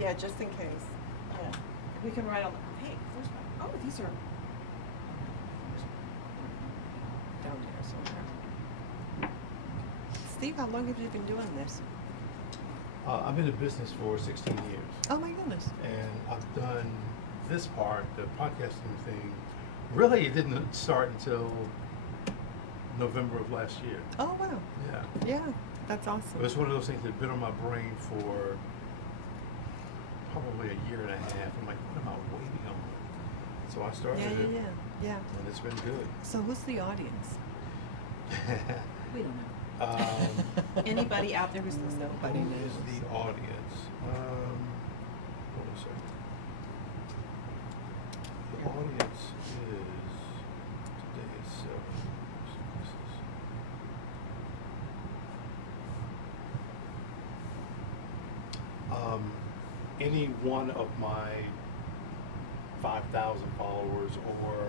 Yeah, just in case. Yeah. We can write on. Hey, where's my? Oh, these are down there somewhere. Steve, how long have you been doing this? I've been in business for 16 years. Oh my goodness. And I've done this part, the podcasting thing. Really, it didn't start until November of last year. Oh wow. Yeah. Yeah, that's awesome. It was one of those things that had been on my brain for probably a year and a half. I'm like, what am I waiting on? So I started it. Yeah. And it's been good. So who's the audience? We don't know. Anybody out there who's listening? Nobody Who knows. is the audience? Hold on a second. The audience is, today is 7. Any one of my 5,000 followers or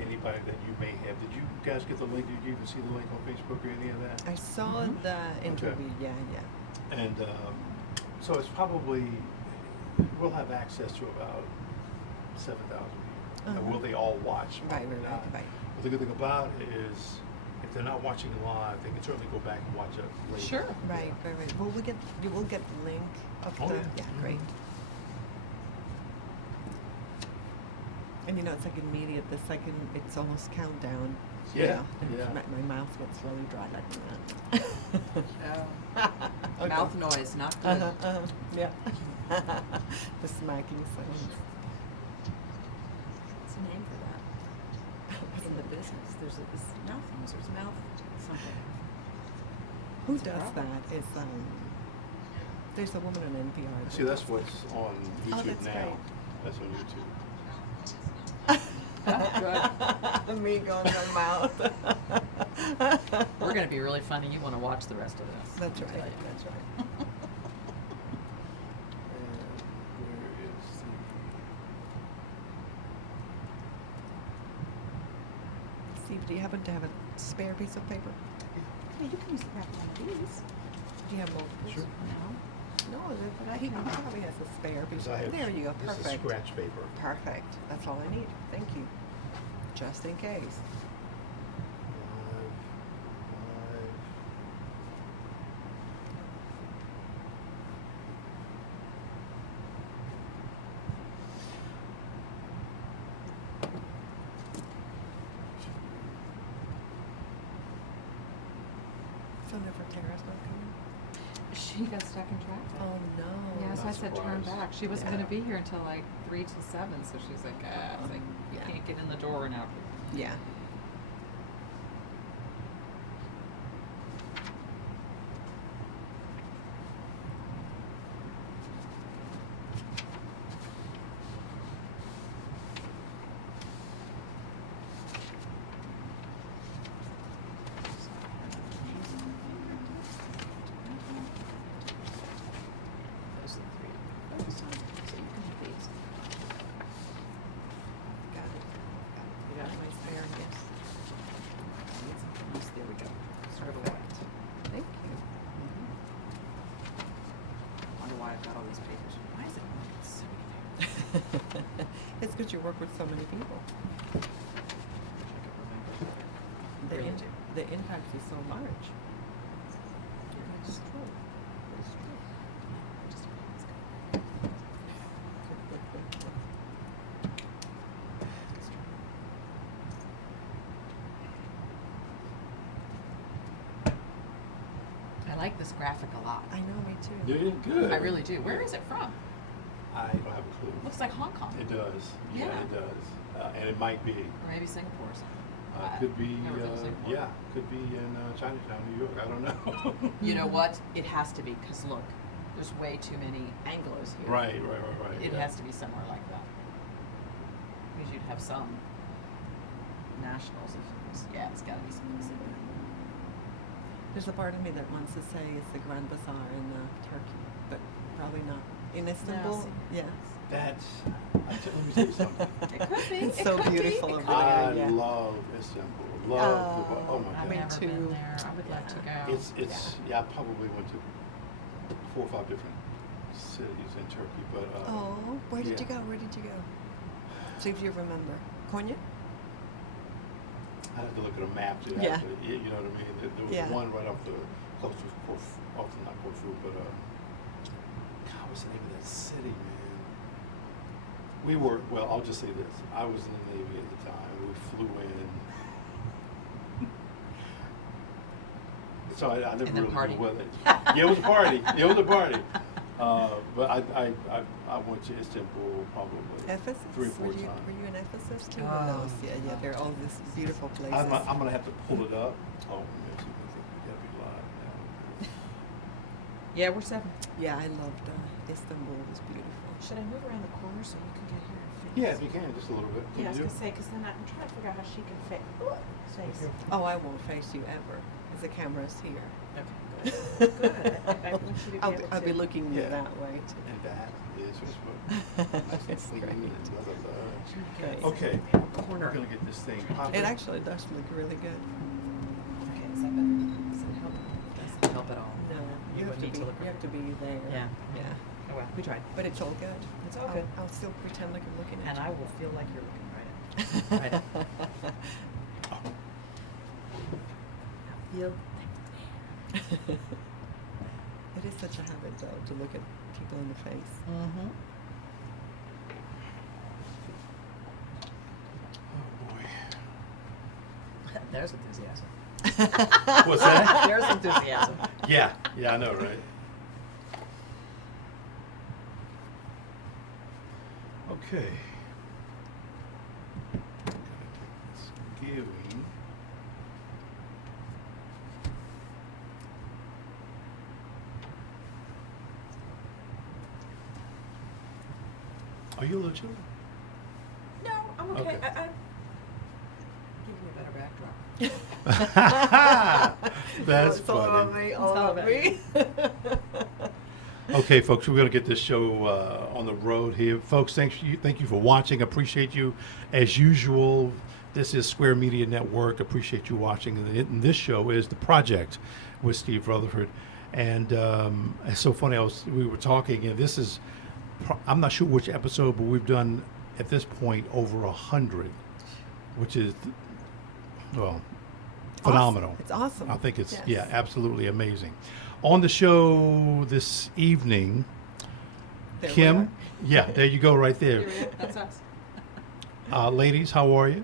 anybody that you may have. Did you guys get the link? Did you even see the link on Facebook or any of that? I saw the interview. Yeah. And so it's probably, we'll have access to about 7,000 people. Now, will they all watch? Right. But the good thing about it is, if they're not watching live, they can certainly go back and watch it later. Sure. Right. Well, you will get the link of Oh, the. yeah. Yeah, great. And it's like immediate. The second, it's almost countdown. Yeah. And Yeah. my mouth gets really dry like that. Oh. Okay. Mouth noise, not good. Yeah. The smacking sounds. What's the name for that? In the business, there's this mouth noise, there's mouth something. Who It's a does problem. that? Is there's a woman on NPR. that See, that's does what's on Oh, YouTube that's now. great. That's on YouTube. that. Me going my mouth. We're going to be really funny. You want to watch the rest of this. That's I'll right. tell you. That's right. And where is Steve, do you happen to have a spare piece of paper? Yeah, you can use the craft one of these. Do you have multiples? Sure. No. No, but he probably has a spare the? piece. Because I have, There you go. this is Perfect. scratch paper. Perfect. That's all I need. Thank you. Just in case. Live. So Tara's not coming? She got stuck in traffic. Oh no. Yeah, so I Not said turn surprised. back. She wasn't Yeah. gonna be here until like 3 to 7, so she's like, it's like you Yeah. can't get in the door now. Yeah. Those are the three. Focus on, so you can have these. Got it. You got my spare, yes. Need something else. There we go. Perfect. Thank you. Wonder why I've got all these papers. Why is it marked so many? It's because you work with so many people. Wish I could remember. The, Really in- do. the impact is so large. It's true. It's true. I just feel it's good. It's true. I like this graphic a lot. I know, me too. Yeah, good. I really do. Where is it from? I don't have a clue. Looks like Hong Kong. It does. Yeah. It does. And it might be. Or maybe Singapore or something. Could be. Never been to Singapore. Yeah. Could be in Chinatown, New York. I don't know. You know what? It has to be, because look, there's way too many Anglos here. Right. It yeah. has to be somewhere like that. Because you'd have some nationals. If it was, yeah, it's got to be something similar. There's a part of me that wants to say it's the Grand Bazaar in Turkey, but probably not. In Istanbul? see. Yeah. That's. Let me tell you something. It could be. It's It so could be. beautiful It over could there. I yeah. love Istanbul. Love the. Oh my I've Me God. never too. been there. I would like to go. It's. Yeah. I probably went to 4 or 5 different cities in Turkey, but Oh, where did yeah. you go? Where did you go? See if you remember. Konya? I have to look at a map to Yeah. actually, you know what I mean? There was Yeah. one right off the close to Corfu, not Corfu, but God, what's the name of that city, man? We were, well, I'll just say this. I was in the Navy at the time. We flew in. So I never And then really party. knew whether. Yeah, it was a party. It was a party. But I went to Istanbul probably Ephesus? 3 or 4 were times. you in Ephesus too? Oh. Or those? Yeah, there are all these beautiful places. I'm gonna have to pull it up. Oh, man, that'd be live now. Yeah, we're 7. Yeah, I loved Istanbul. It was beautiful. Should I move around the corner so you can get here and face? Yeah, if you can, just a little bit. Yeah, I was Could you? gonna say, because then I'm trying to figure out how she can face. Oh, I won't face you ever, because the camera's here. Okay, good. Good. I want you to be I'll, able I'll be to- looking Yeah. that way too. And that is Facebook. Nice and It's clean great. and blah, blah, blah. Great. Okay, Corner. we're gonna get this thing popping. It actually does look really good. Okay, is that better? Does it help? Doesn't help at all. No, You you have would to need be. to look You have to be there. Yeah. Yeah. Oh well, we tried. But it's all good. It's all good. I'll still pretend like I'm looking at And you. I will feel like you're looking right at me. Feel It is such a habit, though, to look at people in the face. Mm-hmm. Oh, boy. There's enthusiasm. What's that? There's enthusiasm. Yeah, I know, right? Okay. Giving. Are you a little chilly? No, I'm okay. Okay. I Give you a better backdrop. That's It's all about funny. me, all It's all about about me. Okay, folks, we're going to get this show on the road here. Folks, thank you for watching. Appreciate you as usual. This is Square Media Network. Appreciate you watching. And this show is The Project with Steve Rutherford. And it's so funny. We were talking, and this is, I'm not sure which episode, but we've done at this point over 100, which is, well, phenomenal. Awesome. It's awesome. I think it's, Yes. yeah, absolutely amazing. On the show this evening, There we Kim, are. yeah, there you go right there. That's us. Ladies, how are you?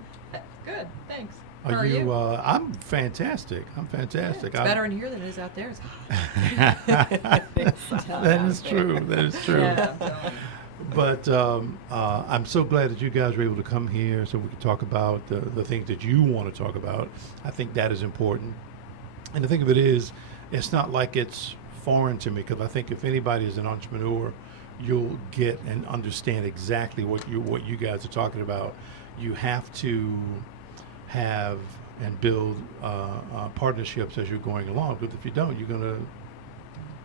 Good, thanks. Are How are you? you? I'm fantastic. I'm fantastic. It's I'm- better in here than it is out there. It's That is true. That is true. Yeah, I'm telling you. But I'm so glad that you guys were able to come here so we can talk about the things that you want to talk about. I think that is important. And the thing of it is, it's not like it's foreign to me, because I think if anybody is an entrepreneur, you'll get and understand exactly what you guys are talking about. You have to have and build partnerships as you're going along, because if you don't, you're gonna,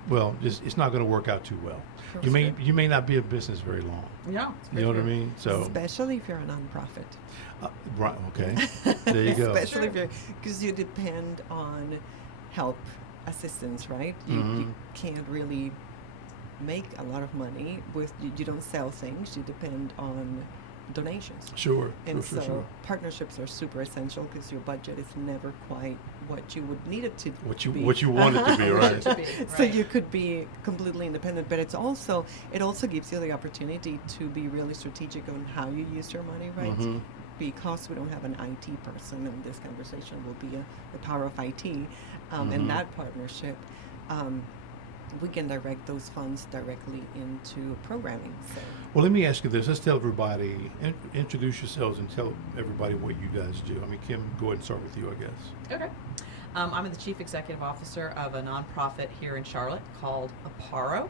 well, it's not going to work out too well. For You may sure. you may not be in business very long. No, it's You know what I very mean? So, Especially if you're a nonprofit. right, okay, there you go. Especially if you're, because you depend on help, assistance, right? You Mhm. can't really make a lot of money with, you don't sell things, you depend on donations. Sure, And sure, so sure. partnerships are super essential, because your budget is never quite what you would need it to be. What you want it to be, right? to be, So right. you could be completely independent, but it also gives you the opportunity to be really strategic on how you use your money, right? Mhm. Because we don't have an IT person, and this conversation will be the power of IT, Mhm. and that partnership. We can direct those funds directly into programming. So Well, let me ask you this. Let's tell everybody, introduce yourselves and tell everybody what you guys do. I mean, Kim, go ahead and start with you, I guess. Okay. I'm the Chief Executive Officer of a nonprofit here in Charlotte called Aparo,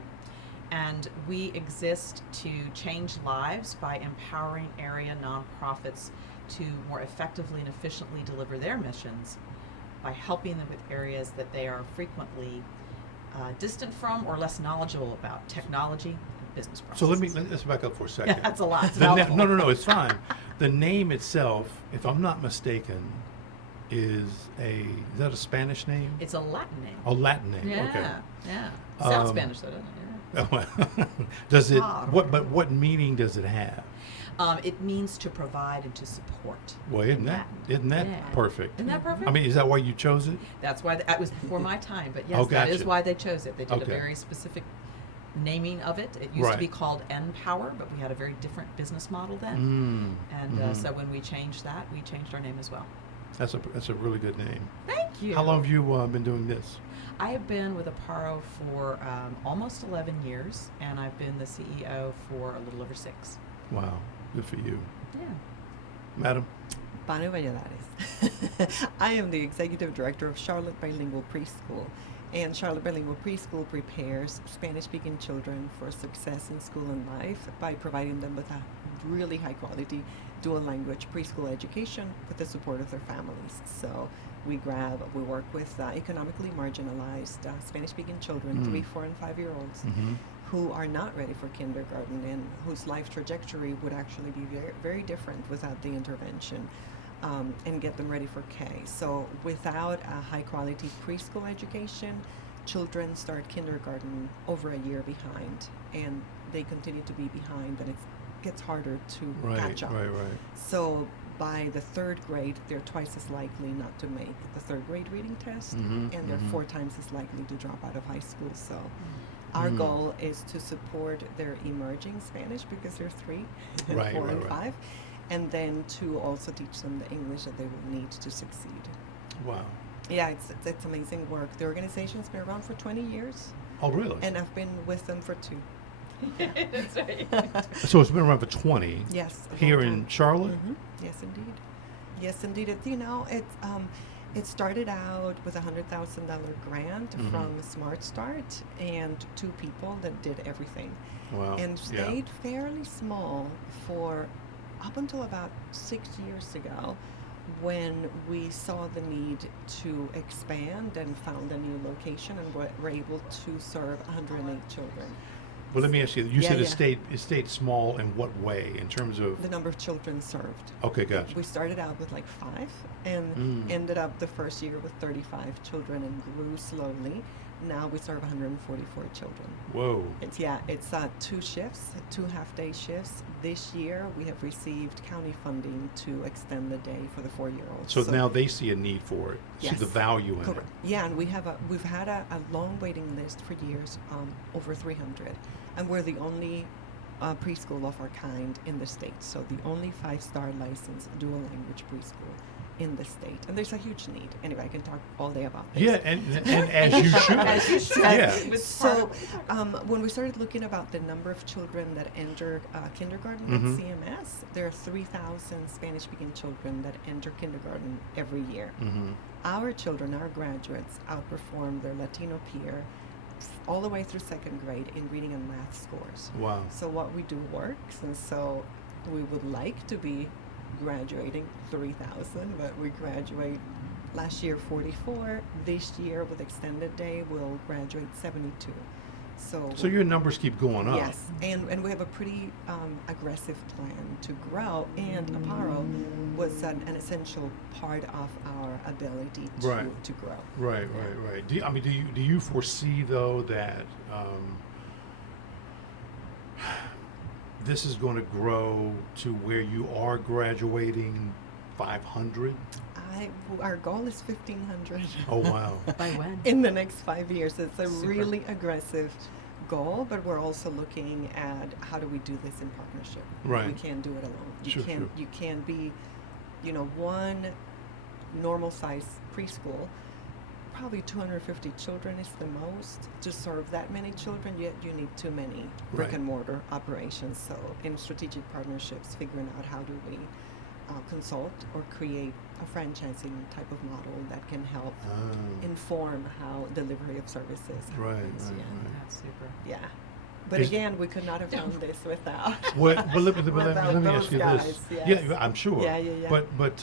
and we exist to change lives by empowering area nonprofits to more effectively and efficiently deliver their missions by helping them with areas that they are frequently distant from or less knowledgeable about: technology and business processes. So let's back up for a second. Yeah, that's a lot. It's No, mouthful. no, it's fine. The name itself, if I'm not mistaken, is that a Spanish name? It's a Latin name. A Latin name. Yeah, Okay. yeah. Sounds Um, Spanish though, doesn't it? Does it? Paro. What meaning does it have? It means to provide and to support. Well, in Latin. isn't that Yeah. perfect? Isn't that perfect? I mean, is that why you chose it? That's why that was before my time, but yes, Oh, that is gotcha. why they chose it. They did Okay. a very specific naming of it. It used to be Right. called N-Power, but we had a very different business model then. And mhm. so when we changed that, we changed our name as well. That's a really good name. Thank you. How long have you been doing this? I have been with Aparo for almost 11 years, and I've been the CEO for a little over 6. Wow, good for you, Yeah. madam. Banu Valladares. I am the executive director of Charlotte Bilingual Preschool. And Charlotte Bilingual Preschool prepares Spanish-speaking children for success in school and life by providing them with a really high-quality dual language preschool education with the support of their families. So we work with economically marginalized Spanish-speaking children, 3, 4, and 5-year-olds, Mm-hmm. who are not ready for kindergarten and whose life trajectory would actually be very, very different without the intervention. And get them ready for K. So without a high quality preschool education, children start kindergarten over a year behind, and they continue to be behind, and it gets harder to catch up. Right. So by the 3rd grade, they're twice as likely not to make the 3rd grade reading test, Mhm, and they're mhm. 4 times as likely to drop out of high school. So our goal is to support their emerging Spanish because they're 3, and Right, 4, right, and right. 5. And then to also teach them the English that they will need to succeed. Wow. Yeah, it's amazing work. The organization's been around for 20 years, Oh, really? and I've been with them for 2. That's right. So it's been around for 20. Yes. a long Here time. in Charlotte. Mhm. Yes, indeed. Yes, indeed. It started out with a $100,000 grant Mhm. from Smart Start and 2 people that did everything, Wow. and Yeah. stayed fairly small for up until about 6 years ago, when we saw the need to expand and found a new location, and were able to serve 108 children. Well, let me ask you. You Yeah, said yeah. it stayed small in what way? In terms of. The number of children served. Okay, gotcha. We started out with like 5 and ended up the first year with 35 children and grew slowly. Now we serve 144 children. Whoa. It's 2 shifts, 2 half-day shifts. This year we have received county funding to extend the day for the 4-year-olds. So now they see a need for it. See Yes. the value in Correct. it. Yeah, and we've had a long waiting list for years, over 300, and we're the only preschool of our kind in the state. So the only 5-star licensed dual language preschool in the state, and there's a huge need. Anyway, I can talk all day about this. Yeah, and as you should. As you should. Yeah. It's part So, of when we started looking about the number of children that enter kindergarten Mhm. at CMS, there are 3,000 Spanish-speaking children that enter kindergarten every year. Mm-hmm. Our children, our graduates, outperform their Latino peer all the way through 2nd grade in reading and math scores. Wow. So what we do works, and so we would like to be graduating 3,000, but we graduate last year 44. This year with extended day, we'll graduate 72. So your numbers keep going up. yes, and we have a pretty aggressive plan to grow, and Aparo was an essential part of our ability to, Right. to grow. Right. Do you foresee though that this is going to grow to where you are graduating 500? Our goal is 1,500. Oh wow. By when? In the next 5 years. It's a Super. really aggressive goal, but we're also looking at how do we do this in partnership. Right. We can't do it alone. Sure. You can't be, one normal size preschool. Probably 250 children is the most to serve that many children, yet you need too many brick Right. and mortar operations. So in strategic partnerships, figuring out how do we consult or create a franchising type of model that can help inform how delivery of services Right, happens. right, Yeah. right. That's super. Yeah. But Is- again, we could not have done this without. Well, but let me Without ask you those this. guys, yes. Yeah, I'm sure. Yeah. But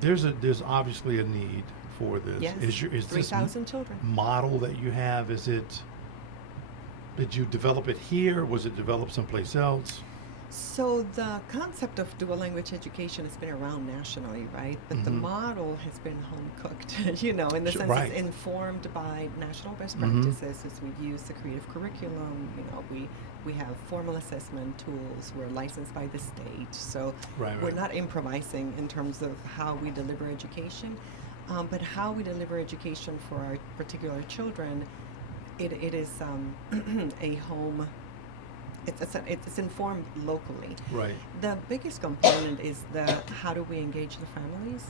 there's obviously a need for this. Yes. Is this 3,000 children. model that you have? Did you develop it here? Was it developed someplace else? So the concept of dual language education has been around nationally, right? But the Mhm. model has been home cooked, in the Sure, sense right. it's informed by national best Mhm. practices as we use a creative curriculum. We have formal assessment tools. We're licensed by the state. So Right, we're right. not improvising in terms of how we deliver education, but how we deliver education for our particular children, it is a home. It's informed locally. Right. The biggest component is the how do we engage the families,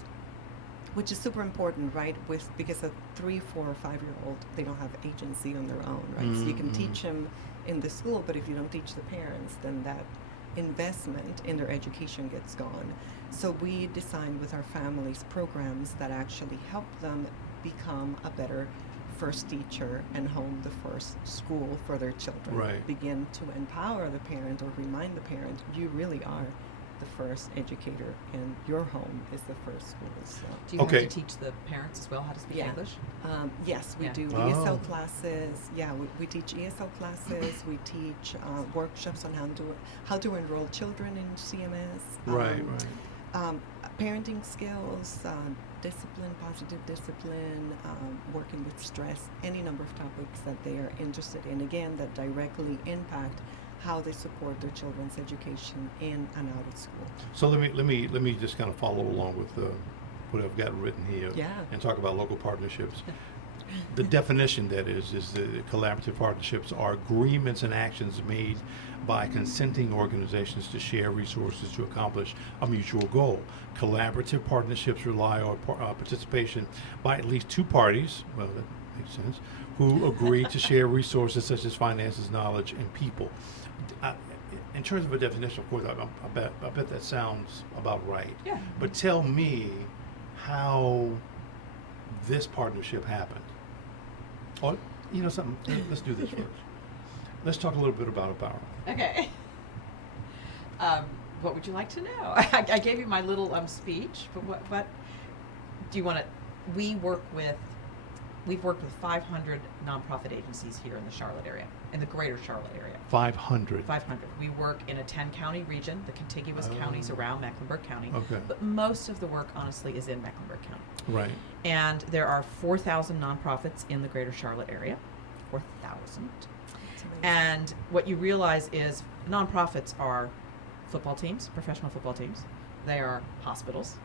which is super important, right? Because a 3, 4, or 5-year-old, they don't have agency on their own, right? So you can Mhm. teach them in the school, but if you don't teach the parents, then that investment in their education gets gone. So we design with our families programs that actually help them become a better first teacher and home the first school for their children. Right. Begin to empower the parent or remind the parent, you really are the first educator and your home is the first school. So Do you Okay. have to teach the parents as well how to speak Yeah. English? yes, we Yeah. do Oh. ESL classes. Yeah, we teach ESL classes. We teach workshops on how to enroll children in CMS. Right, right. Parenting skills, discipline, positive discipline, working with stress, any number of topics that they are interested in. Again, that directly impact how they support their children's education in and out of school. So let me just kind of follow along with what I've got written here, Yeah. and talk about local partnerships. The definition that is that collaborative partnerships are agreements and actions made by consenting organizations to share resources to accomplish a mutual goal. Collaborative partnerships rely on participation by at least two parties, well, that makes sense, who agree to share resources such as finances, knowledge, and people. I, in terms of a definition, of course, I bet that sounds about right. Yeah. But tell me how this partnership happened. Or, something, let's do this first. Let's talk a little bit about Power. Okay. What would you like to know? I gave you my little speech, but what do you want to? We've worked with 500 nonprofit agencies here in the Charlotte area, in the greater Charlotte area. 500. 500. We work in a 10-county region, the contiguous counties Oh. around Mecklenburg County. Okay. But most of the work, honestly, is in Mecklenburg County. Right. And there are 4,000 nonprofits in the greater Charlotte area. 4,000. It's amazing. And what you realize is nonprofits are football teams, professional football teams. They are hospitals.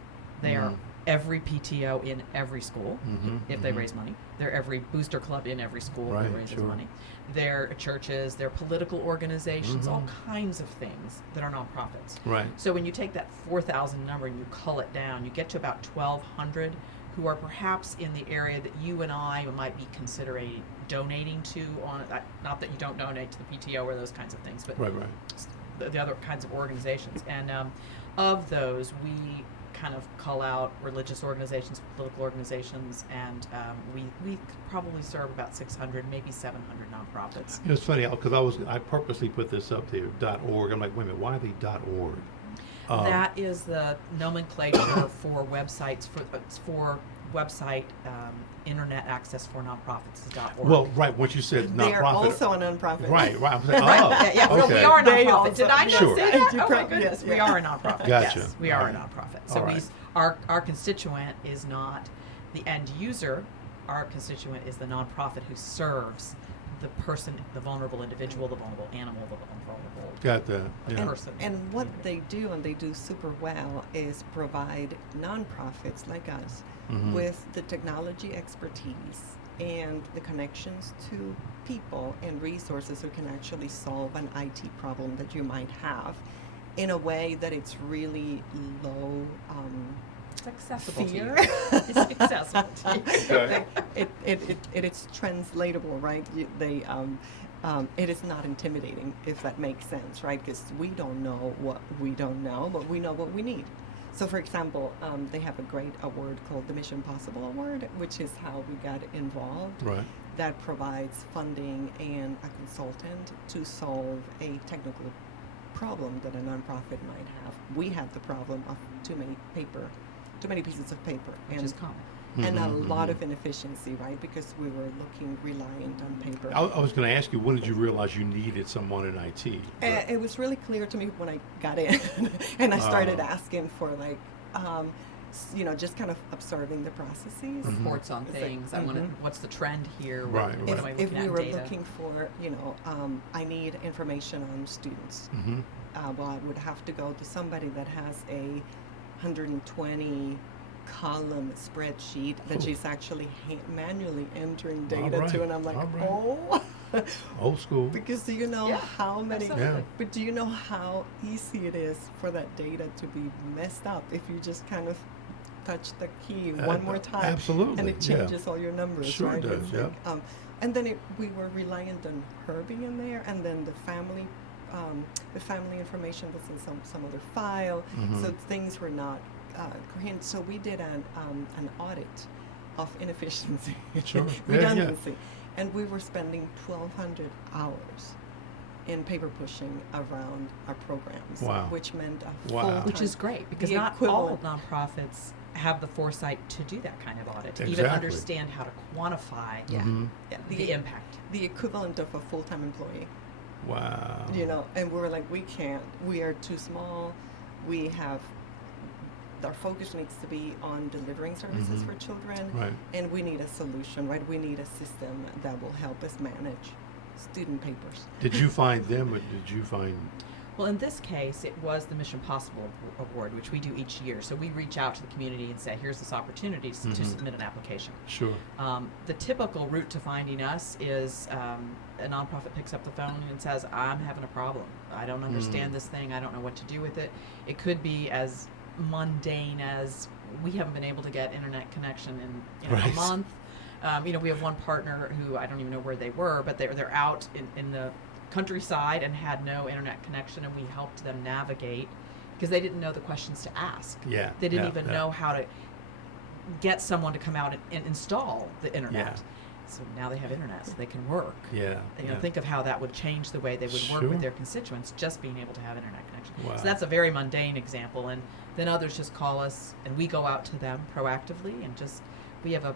They are Mhm. every PTO in every school Mhm, if they mhm. raise money. They're every booster club in every school Right, that raises sure. money. They're churches, they're political organizations, all Mhm. kinds of things that are nonprofits. Right. So when you take that 4,000 number and you cull it down, you get to about 1,200 who are perhaps in the area that you and I might be considering donating to on not that you don't donate to the PTO or those kinds of things, but Right. Right. the other kinds of organizations. And of those, we kind of call out religious organizations, political organizations, and we probably serve about 600, maybe 700 nonprofits. It's funny because I purposely put this up there .org. I'm like, wait a minute, why are they .org? That is the nomenclature for websites for website internet access for nonprofits is .org. Well, right. Once you said They are nonprofit. also a nonprofit. Right. Right. I'm saying, Right. oh, Yeah, no, we okay. are a They nonprofit. also- Did I not Sure. say that? You Oh my prob- goodness, yes, we yeah. are a nonprofit. Gotcha. Yes, we are a Alright. nonprofit. So Alright. our constituent is not the end user. Our constituent is the nonprofit who serves the person, the vulnerable individual, the vulnerable animal, the vulnerable Got that. Yeah. person. And what they do, and they do super well, is provide nonprofits like us Mhm. with the technology expertise and the connections to people and resources who can actually solve an IT problem that you might have in a way that it's really low It's accessible fear. to you. It's accessible to you. Okay. It's translatable, right? It is not intimidating, if that makes sense, right? Because we don't know what we don't know, but we know what we need. So, for example, they have a great award called the Mission Possible Award, which is how we got involved. Right. That provides funding and a consultant to solve a technical problem that a nonprofit might have. We have the problem of too many pieces of paper, Which and is common. and a Mhm, lot mhm. of inefficiency, right? Because we were reliant on paper. I was going to ask you, when did you realize you needed someone in IT? It was really clear to me when I got in, and I started Oh. asking for just kind of observing the processes. Mhm. Reports on It's like, things. I want to. mhm. What's the trend here? Right, What right. am I If looking we at? were Data. looking for, I need information on students. Mm-hmm. Well, I would have to go to somebody that has a 120 column spreadsheet that Ooh. she's actually manually entering All data right, to, and I'm like, all right. oh. Old school. Because do you know Yeah, how many? absolutely. Yeah. But do you know how easy it is for that data to be messed up if you just kind of touch the key one more time, Absolutely. and it yeah. changes all your numbers, Sure right? does, It's yeah. like, and then we were reliant on her being in there, and then the family information was in some other file, Mhm. so things were not coherent. So we did an audit of inefficiency, Sure. Yeah, yeah. redundancy, and we were spending 1,200 hours in paper pushing around our programs, Wow. which meant a Wow. full-time, Which is great because the not all equivalent. nonprofits have the foresight to do that kind of audit, to even Exactly. understand how to quantify Yeah. Mhm. Yeah, the impact. the equivalent of a full-time employee, Wow. and we were like, we can't, we are too small, we have, our focus needs to be on delivering services Mhm. for children, Right. and we need a solution, right? We need a system that will help us manage student papers. Did you find them, or did you find? Well, in this case, it was the Mission Possible Award, which we do each year. So we reach out to the community and say, here's this opportunity to Mhm. submit an application. Sure. The typical route to finding us is a nonprofit picks up the phone and says, I'm having a problem. I don't understand Mm. this thing. I don't know what to do with it. It could be as mundane as we haven't been able to get internet connection in Right. a month. We have one partner who I don't even know where they were, but they're out in the countryside and had no internet connection, and we helped them navigate because they didn't know the questions to ask. Yeah. They didn't yeah, even yeah. know how to get someone to come out and install the internet. Yeah. So now they have internet, so they can work. Yeah. yeah. Think of how that would change the way they would work Sure. with their constituents, just being able to have internet connection. Wow. So that's a very mundane example, and then others just call us, and we go out to them proactively, and we have a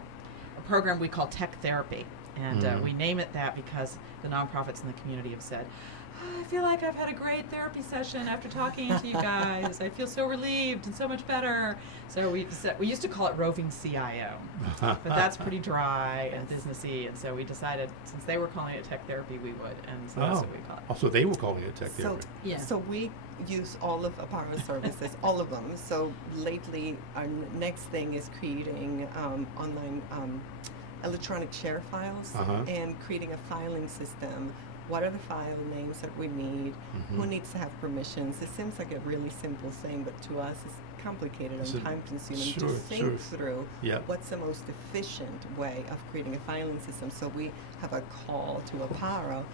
program we call Tech Therapy, and Mm. we name it that because the nonprofits in the community have said, I feel like I've had a great therapy session after talking to you guys. I feel so relieved and so much better. So we used to call it roving CIO, but that's pretty dry and businessy, and so we decided since they were calling it tech therapy, we would, and so that's what we call it. Also, they were calling it tech So, therapy. Yeah. so we use all of Aparo services, all of them. So lately, our next thing is creating online electronic share files Uh-huh. and creating a filing system. What are the file names that we need? Mhm. Who needs to have permissions? It seems like a really simple thing, but to us it's complicated It's and a- time-consuming sure, to think sure. through Yeah. what's the most efficient way of creating a filing system. So we have a call to Aparo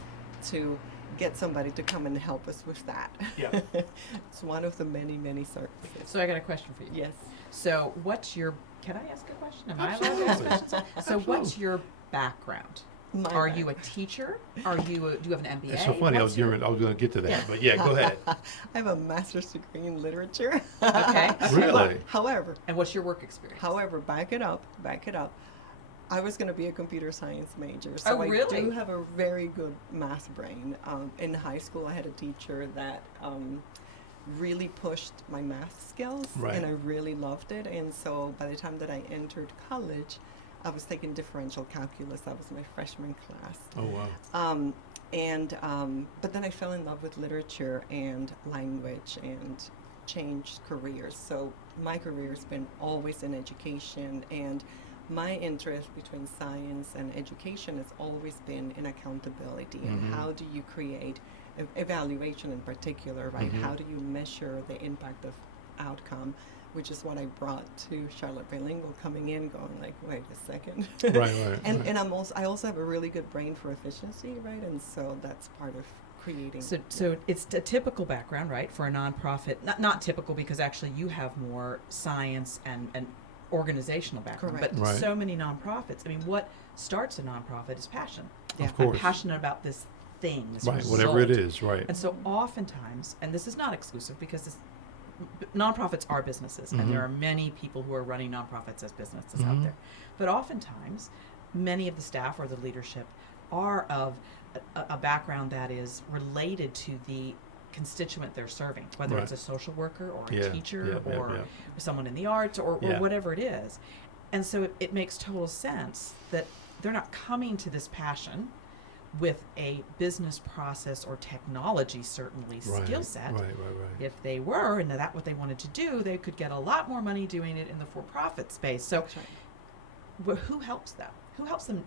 to get somebody to come and help us with that. Yeah. It's one of the many, many services. So I got a question for you. Yes. So can I ask a question? Am I allowed to ask Absolutely. questions? So what's Absolutely. your background? My Are you a background. teacher? Do you have an MBA? It's so funny. I was going to get to that, Yeah. but yeah, go ahead. I have a master's degree in literature. Okay. Really? However, And what's your work experience? back it up. I was going to be a computer science major, so Oh, I really? do have a very good math brain. In high school, I had a teacher that really pushed my math skills, Right. and I really loved it. And so by the time that I entered college, I was taking differential calculus. That was my freshman class. Oh wow. But then I fell in love with literature and language and changed careers. So my career has been always in education, and my interest between science and education has always been in accountability and Mhm. how do you create evaluation in particular, right? Mhm. How do you measure the impact of outcome, which is what I brought to Charlotte Bilingual, coming in going like, wait a second. Right. And I also have a really good brain for efficiency, right? And so that's part of creating. So it's a typical background, right, for a nonprofit. Not typical because actually you have more science and organizational background. Correct. But Right. so many nonprofits. I mean, what starts a nonprofit is passion. Yeah. Of course. I'm passionate about this thing. This Right. Whatever it result. is. Right. And so oftentimes, and this is not exclusive because nonprofits are businesses, and Mhm. there are many people who are running nonprofits as businesses out Mhm. there. But oftentimes, many of the staff or the leadership are of a background that is related to the constituent they're serving, whether Right. it's a social worker or a Yeah, teacher yeah, yeah, or yeah. someone in the arts or Yeah. whatever it is. And so it makes total sense that they're not coming to this passion with a business process or technology certainly skill set. Right. If they were and that what they wanted to do, they could get a lot more money doing it in the for-profit space. So That's right. who helps them? Who helps them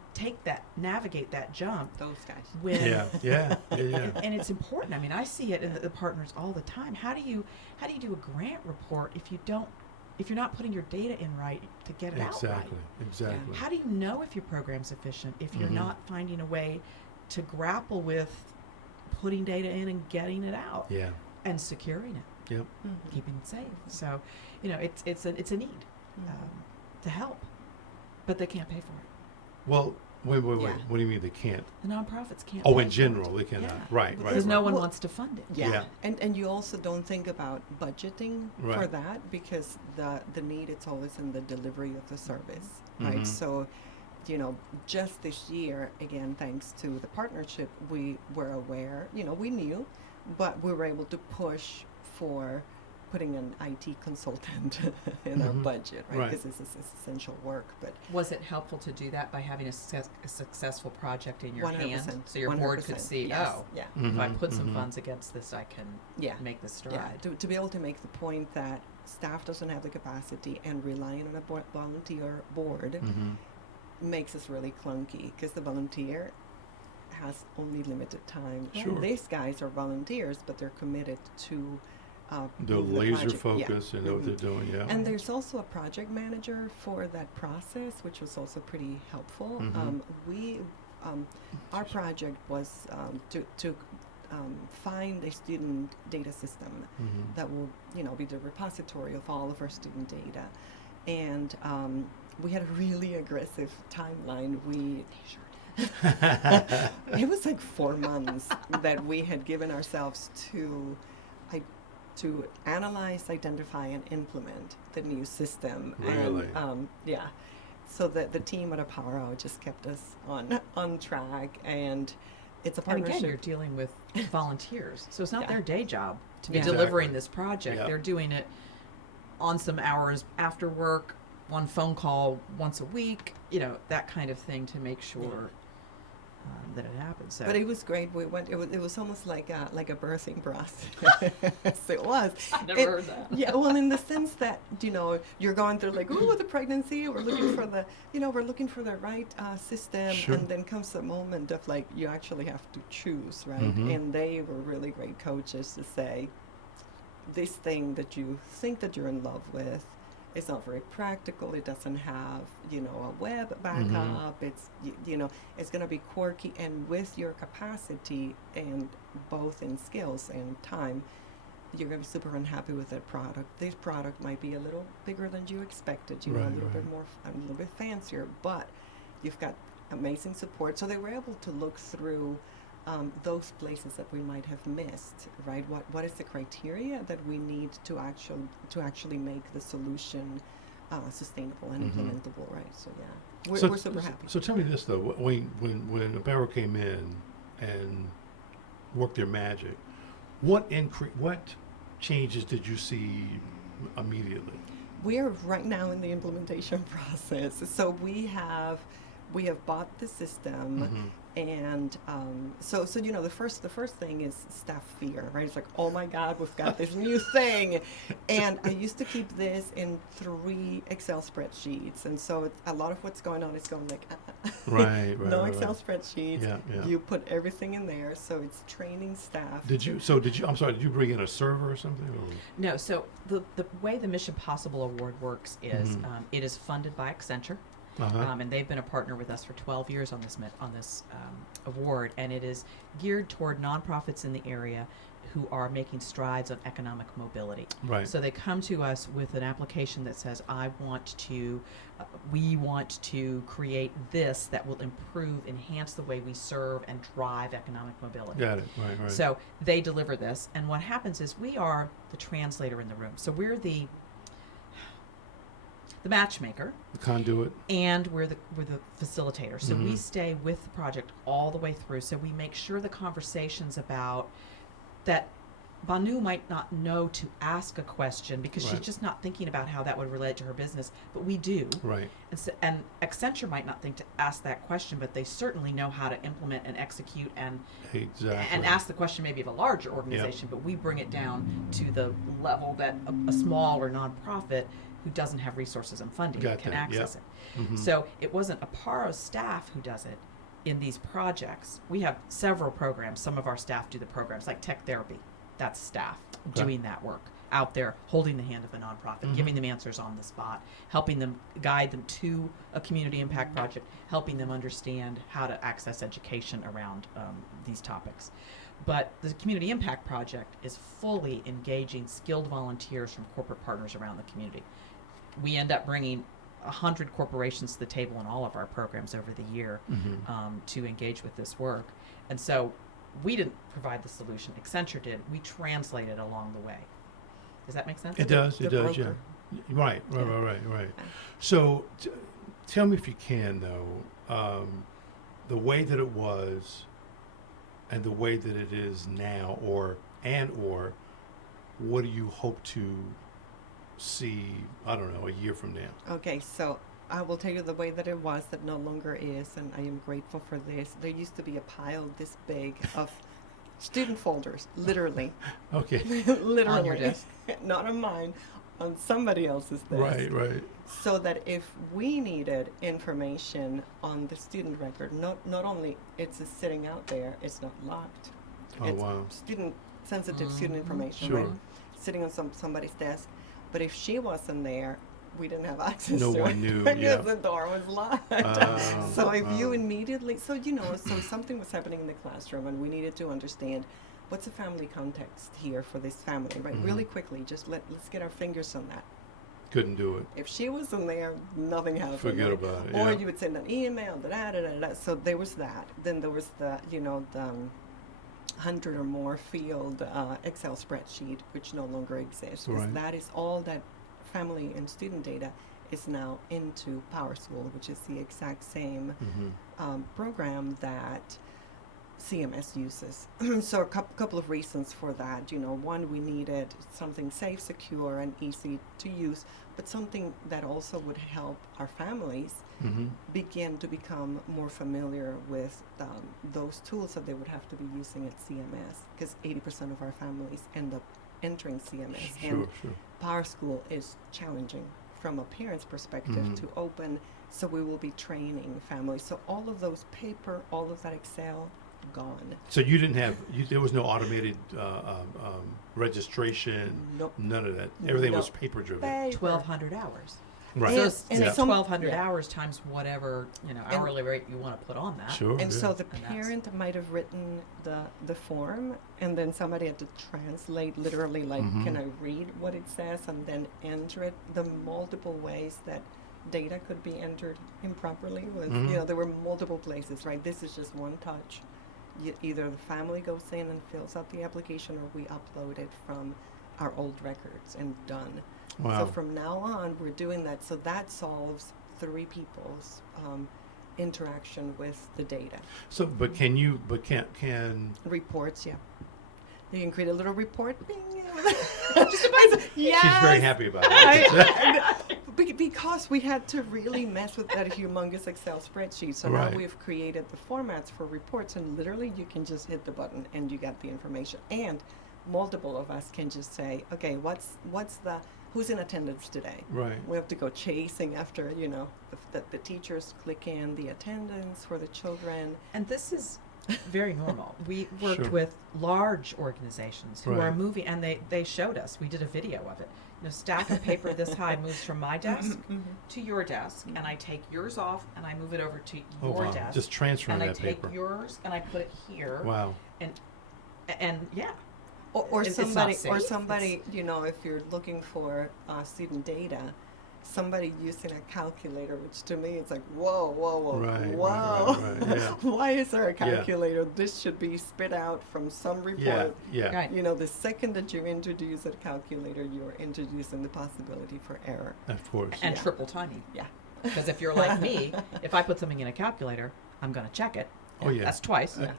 navigate that jump Those guys. when Yeah. and it's important. I mean, I see it in the partners all the time. How do you do a grant report if you're not putting your data in right to get it out right? Exactly. How do you know if your program's efficient if you're Mhm. not finding a way to grapple with putting data in and getting it out Yeah. and securing it, Yep. keeping it safe? So, it's a need to help, but they can't pay for it. Well, wait. Yeah. What do you mean they can't? The nonprofits can't. Oh, pay in for general, it. they cannot. Yeah. Right. Because no one Well, wants to fund it. Yeah. Yeah. And you also don't think about budgeting for Right. that because the need it's always in the delivery of the service, right? Mhm. So, just this year, again, thanks to the partnership, we were aware, we knew, but we were able to push for putting an IT consultant in our Mhm. budget, right? Right. Because this is essential work, but Was it helpful to do that by having a successful project in your 100%. hand, so your board could 100%, see, yes, oh, yeah, if I Mhm, put some mhm. funds against this, I can yeah. make this stride. Yeah, to be able to make the point that staff doesn't have the capacity and relying on a volunteer board Mhm. makes us really clunky because the volunteer has only limited time. Sure. And these guys are volunteers, but they're committed to The move laser project. focus Yeah. and know what Mhm. they're doing. Yeah. And there's also a project manager for that process, which was also pretty helpful. Mhm. Our project was to find a student data system Mhm. that will, be the repository of all of our student data. And we had a really aggressive timeline. It was like 4 months that we had given ourselves to analyze, identify, and implement the new system. Really? And yeah, so the team at Aparo just kept us on track, and it's a And partnership. again, you're dealing with volunteers, so it's not Yeah. their day job to be Yeah. delivering Exactly. this project. Yep. They're doing it on some hours after work, one phone call once a week, that kind of thing to make sure that it happens. So. But it was great. We went. It was almost like a birthing process. It was. I've never heard that. Yeah. Well, in the sense that you're going through like, oh, the pregnancy. We're looking for the right system, Sure. and then comes the moment of like you actually have to choose, right? Mhm. And they were really great coaches to say, this thing that you think that you're in love with. It's not very practical. It doesn't have, a web backup. It's, it's going to be quirky. And with your capacity and both in skills and time, you're going to be super unhappy with that product. This product might be a little bigger than you expected, a Right, little bit right. more, a little bit fancier, but you've got amazing support. So they were able to look through those places that we might have missed, right? What is the criteria that we need to actually make the solution sustainable and Mhm. implementable, right? So yeah, we're super happy. So tell me this though, when Aparo came in and worked their magic, what changes did you see immediately? We are right now in the implementation process. So we have bought the system. Mhm. And so the first thing is staff fear, right? It's like, oh my God, we've got this new thing, and I used to keep this in 3 Excel spreadsheets, and so a lot of what's going on is going like, Right. no Excel spreadsheets. Yeah. You put everything in there, so it's training staff. Did you bring in a server or something? Or? No, so the way the Mission Possible Award works is Mhm. it is funded by Accenture, And they've been a partner with us for 12 years on this award, and it is geared toward nonprofits in the area who are making strides on economic mobility. Right. So they come to us with an application that says, we want to create this that will enhance the way we serve and drive economic mobility. Got it. Right. So they deliver this, and what happens is we are the translator in the room. So we're the matchmaker, The conduit. and we're the facilitator. So we stay with the project all the way through. So we make sure the conversations about that Banu might not know to ask a question because she's Right. just not thinking about how that would relate to her business, but we do. Right. And Accenture might not think to ask that question, but they certainly know how to implement and execute and Exactly. ask the question maybe of a larger organization, but we bring it down to the level that a small or nonprofit who doesn't have resources and funding Got can that, access yep. it. So it wasn't Aparo staff who does it in these projects. We have several programs. Some of our staff do the programs, like tech therapy. That's staff doing that work out there, holding the hand of a nonprofit, giving them answers on the spot, helping them guide them to a community impact project, helping them understand how to access education around these topics. But the community impact project is fully engaging skilled volunteers from corporate partners around the community. We end up bringing 100 corporations to the table in all of our programs over the year to engage with this work. And so we didn't provide the solution. Accenture did. We translated along the way. Does that make sense? It does. The It does. broker. Yeah. Right. So, tell me if you can though, the way that it was, and the way that it is now, or what do you hope to see? I don't know, a year from now. Okay, so I will tell you the way that it was that no longer is, and I am grateful for this. There used to be a pile this big of student folders, literally. Okay. Literally. On your desk? Not on mine, on somebody else's desk. Right. So that if we needed information on the student record, not only it's just sitting out there, it's not locked. Oh, It's wow. sensitive student information, Sure. right? Sitting on somebody's desk. But if she wasn't there, we didn't have access No to one it. knew, Because yeah. the door was locked. So if you immediately, so something was happening in the classroom and we needed to understand what's the family context here for this family, right? Really quickly, just let's get our fingers on that. Couldn't do it. If she wasn't there, nothing happened. Forget right? about it. Or Yeah. you would send an email, So there was that. Then there was the 100 or more field Excel spreadsheet, which no longer exists. Because Right. that is all that family and student data is now into PowerSchool, which is the exact same program that CMS uses. So a couple of reasons for that. One, we needed something safe, secure, and easy to use, but something that also would help our families begin to become more familiar with those tools that they would have to be using at CMS, because 80% of our families end up entering CMS. And Sure. PowerSchool is challenging from a parent's perspective to open, so we will be training families. So all of those paper, all of that Excel, gone. So you didn't have, there was no automated registration, Nope. none of that. Everything was Nope. paper driven. 1,200 hours. Right. And- So and it's some- 1,200 yeah. hours times whatever hourly rate you want to put on that. Sure. And yeah. so the And that's- parent might have written the form, and then somebody had to translate literally, like, can I read what it says, and then enter it. The multiple ways that data could be entered improperly was, there were multiple places, right? This is just one touch. Either the family goes in and fills out the application, or we upload it from our old records and done. Wow. So from now on, we're doing that. So that solves 3 people's interaction with the data. So, but can Reports, yeah. You can create a little report. Bing, she's very happy about it. Because we had to really mess with that humongous Excel spreadsheet. So Right. now we've created the formats for reports, and literally you can just hit the button and you get the information. And multiple of us can just say, okay, who's in attendance today? Right. We have to go chasing after, the teachers click in the attendance for the children. And this is very normal. We worked Sure. with large organizations who are Right. moving, and they showed us. We did a video of it. You know, stack of paper this high moves from my desk to your desk, and I take yours off and I move it over to Oh, your wow. desk. Just transferring and I that take paper. yours and I put it here. Wow. And yeah, Or It's not somebody, safe. or somebody, you know, if you're looking for student data, somebody using a calculator, which to me it's like, whoa, whoa, whoa, Right, whoa. right, yeah. Why is there a Yeah. calculator? This should be spit out from some Yeah, report. yeah. right. You know, the second that you introduce a calculator, you're introducing the possibility for error. Of course. And Yeah. triple timing. Yeah. Because if you're like me, if I put something in a calculator, I'm going to check it. Oh, yeah. That's twice. Yeah.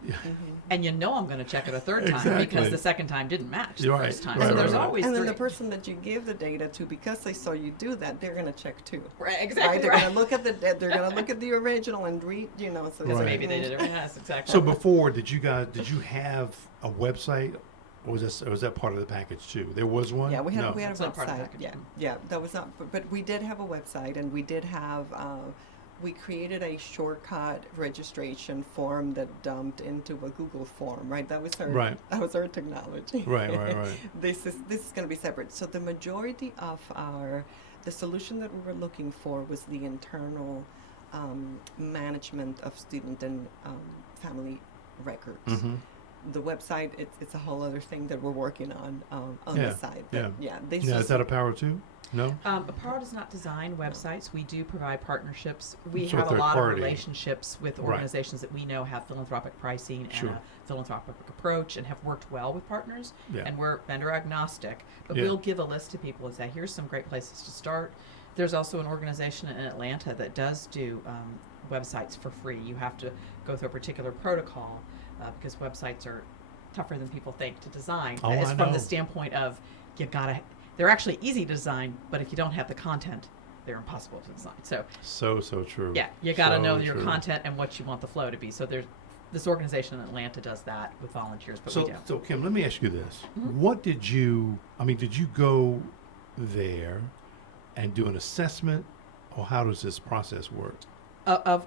And you know I'm going to check it a third time Exactly. because the second time didn't match the You're right, first time. right, so right, there's right. always And then three. the person that you give the data to, because they saw you do that, they're going to check too. Right, Right? exactly They're right. going to look at the original and read, you know. So Because Right. maybe they did it. Yes, exactly. So before, did you have a website, or was that part of the package too? There was one. Yeah, we had No. a That's not part of the website. package. Yeah, yeah, that was not. But we did have a website, and we did have. We created a shortcut registration form that dumped into a Google form. Right, that was our Right. that was our technology. Right, right. This is going to be separate. So the majority of the solution that we were looking for was the internal management of student and family records. Mm-hmm. The website, it's a whole other thing that we're working on Yeah, the side. But yeah. this Now, was is that a power too? No. Aparo does not design websites. We do provide partnerships. We So have a third lot party. of relationships with Right. organizations that we know have philanthropic pricing Sure. and a philanthropic approach and have worked well with partners. Yeah. And we're vendor agnostic, but Yeah. we'll give a list to people and say, here's some great places to start. There's also an organization in Atlanta that does do websites for free. You have to go through a particular protocol because websites are tougher than people think to design. Oh, It's I from know. the standpoint of you gotta. They're actually easy to design, but if you don't have the content, they're impossible to design. So So true. yeah, you gotta So know your true. content and what you want the flow to be. So there's this organization in Atlanta does that with volunteers, but we So, don't. so Kim, let me ask you this: Mhm. What did you? I mean, did you go there and do an assessment, or how does this process work? Of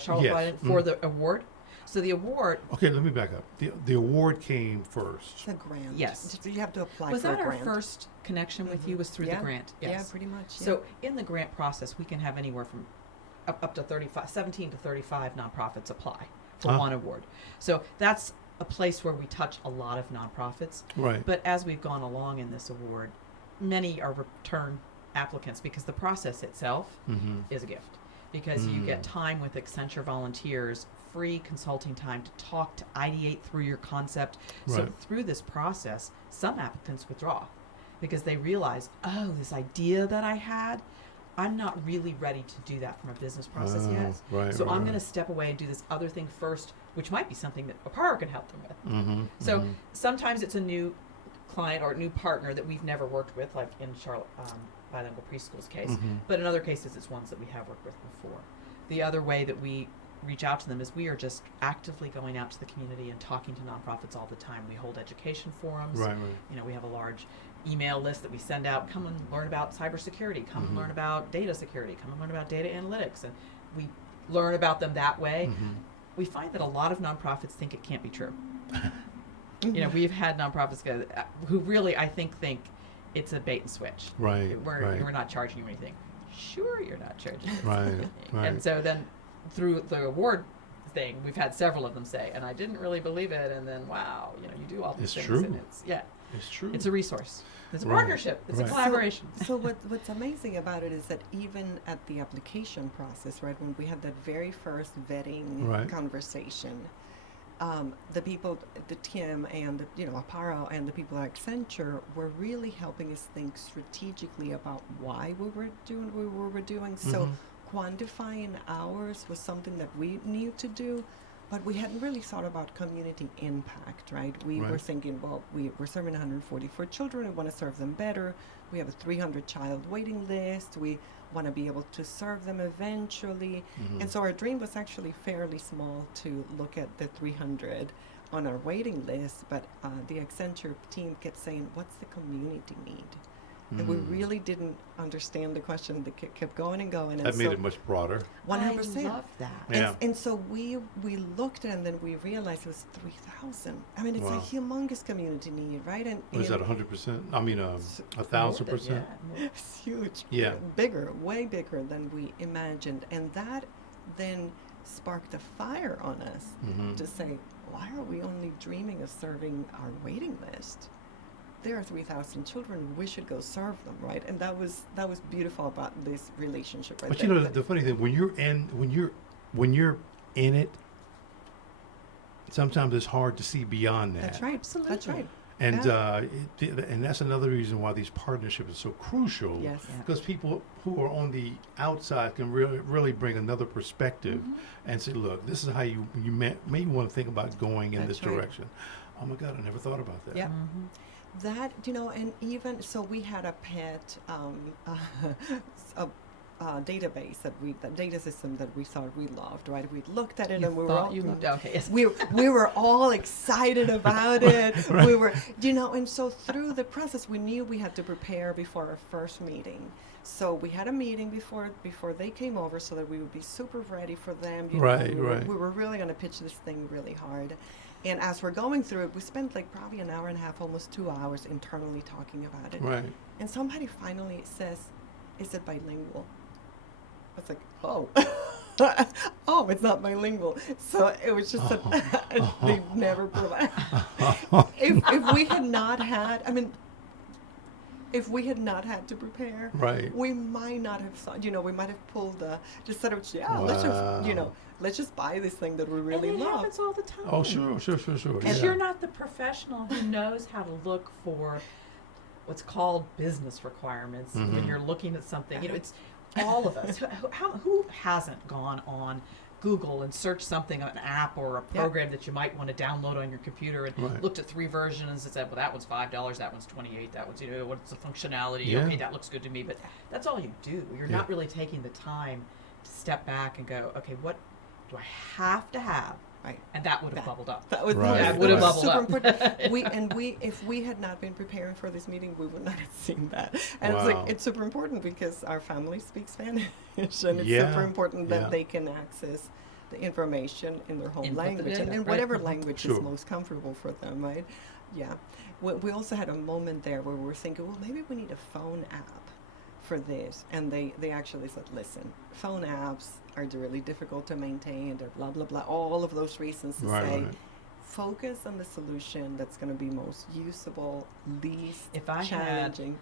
Charlotte Yes. Biden for Mhm. the award. So the award Okay, let me back up. The award came first. it's a grant. Yes. So you have to apply was for that a our grant. first connection with you was through Yeah. the grant. Yeah, Yes. pretty much. Yeah. So in the grant process, we can have anywhere from up to 17 to 35 nonprofits apply for Ah. one award. So that's a place where we touch a lot of nonprofits. Right. But as we've gone along in this award, many are return applicants because the process itself Mm-hmm. is a gift. Because you get Mm. time with Accenture volunteers, free consulting time to talk, to ideate through your concept. So Right. through this process, some applicants withdraw because they realize, oh, this idea that I had, I'm not really ready to do that from a business process yet. Right. So right, I'm right. going to step away and do this other thing first, which might be something that Aparo can help them with. Mm-hmm. So sometimes it's a new client or a new partner that we've never worked with, like in Charlotte Bilingual Preschool's case. Mhm. But in other cases, it's ones that we have worked with before. The other way that we reach out to them is we are just actively going out to the community and talking to nonprofits all the time. We hold education forums. Right. Right. You know, we have a large email list that we send out. Come and learn about cybersecurity. Come and Mhm. learn about data security. Come and learn about data analytics. And we learn about them that way. Mhm. We find that a lot of nonprofits think it can't be true. You know, we've had nonprofits go who really, I think it's a bait and switch. Right. We're Right. not charging you anything. Sure, you're not charging us. Right. Right. And so then through the award thing, we've had several of them say, and I didn't really believe it, and then wow, you know, you do all these It's things, true. and it's It's true. it's a resource. It's a Right. partnership. It's Right. a collaboration. So what's amazing about it is that even at the application process, right, when we had that very first vetting Right. conversation, the people, the Tim and Aparo and the people at Accenture were really helping us think strategically about why we were doing what we were doing. So Mhm. quantifying hours was something that we knew to do, but we hadn't really thought about community impact, right? We were Right. thinking, well, we're serving 144 children, we want to serve them better. We have a 300 child waiting list. We want to be able to serve them eventually. Mhm. And so our dream was actually fairly small to look at the 300 on our waiting list, but the Accenture team kept saying, what's the community need? And we really didn't understand the question. That kept going and going. And That made so it much broader. 100%. I love that. Yeah. And so we looked at it and then we realized it was 3,000. I mean, it's Wow. a humongous community need, right? And Was that and 100%? I mean, S- 1,000%? Yeah. it's huge. Yeah. Bigger, way bigger than we imagined. And that then sparked a fire on us Mhm. to say, why are we only dreaming of serving our waiting list? There are 3,000 children. We should go serve them, right? And that was beautiful about this relationship, right? But you know, the funny thing, when you're in it, sometimes it's hard to see beyond that. That's right. Absolutely. That's right. And Yeah. and that's another reason why these partnerships are so crucial. Yes. Yeah. Because people who are on the outside can really bring another perspective and say, look, this is how you may want to think about going in That's this right. direction. Oh my God, I never thought about that. Yeah. Mm-hmm. That, and even so, we had a pet database that data system that we thought we loved, right? We looked at it and we were all, okay. Yes. we were all excited about it. Right. We were, and so through the process, we knew we had to prepare before our first meeting. So we had a meeting before they came over, so that we would be super ready for them. Right, we were, right. We were really going to pitch this thing really hard. And as we're going through it, we spent like probably an hour and a half, almost 2 hours internally talking about it. Right. And somebody finally says, "Is it bilingual?" I was like, "Oh, oh, it's not bilingual." So it was just that they never provided. If we had not had, if we had not had to prepare, Right. we might not have thought. We might have pulled just sort of let's just Wow. let's just buy this thing that we really and it love. happens all the time. Oh, sure. Because Yeah. you're not the professional who knows how to look for What's called business requirements when Mhm. you're looking at something. It's all of us. Who hasn't gone on Google and searched something, an app or a Yeah. program that you might want to download on your computer, and Right. looked at 3 versions and said, well, that one's $5, that one's $28, that one's, what's the functionality? Yeah. Okay, that looks good to me. But that's all you do. You're Yeah. not really taking the time to step back and go, okay, what do I have to have? Right. And that would have That- bubbled up. That was Right, That would have right. bubbled super up. important. If we had not been preparing for this meeting, we would not have seen that. And it's Wow. like it's super important because our family speaks Spanish, and it's Yeah, super important that yeah. they can access the information in their home Input the language data, and in right. whatever Mhm. language Sure. is most comfortable for them, right? Yeah. We also had a moment there where we were thinking, well, maybe we need a phone app for this, and they actually said, listen, phone apps are really difficult to maintain, they're blah blah blah, all of those reasons to Right, say right. focus on the solution that's going to be most usable, least If I had challenging.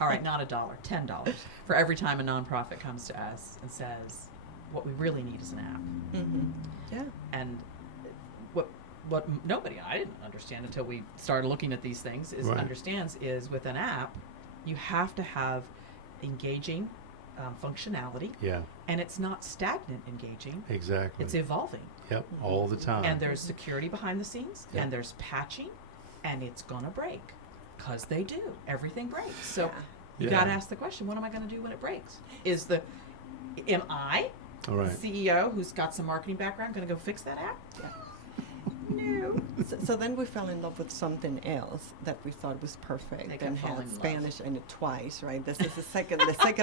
all right, not $1, $10 for every time a nonprofit comes to us and says, what we really need is an app. Mm-hmm. Yeah. And what nobody, I didn't understand until we started looking at these things, Right. understands is with an app, you have to have engaging functionality, Yeah, and it's not stagnant engaging, exactly. it's evolving. Yep, all the time. And there's security behind the scenes, Yeah. and there's patching, and it's gonna break, because they do. Everything breaks. So Yeah. you Yeah. gotta ask the question, what am I gonna do when it breaks? Am I, All the right. CEO who's got some marketing background, gonna go fix that app? No. So then we fell in love with something else that we thought was perfect They kept and falling had in love. Spanish in it twice, right? This is the second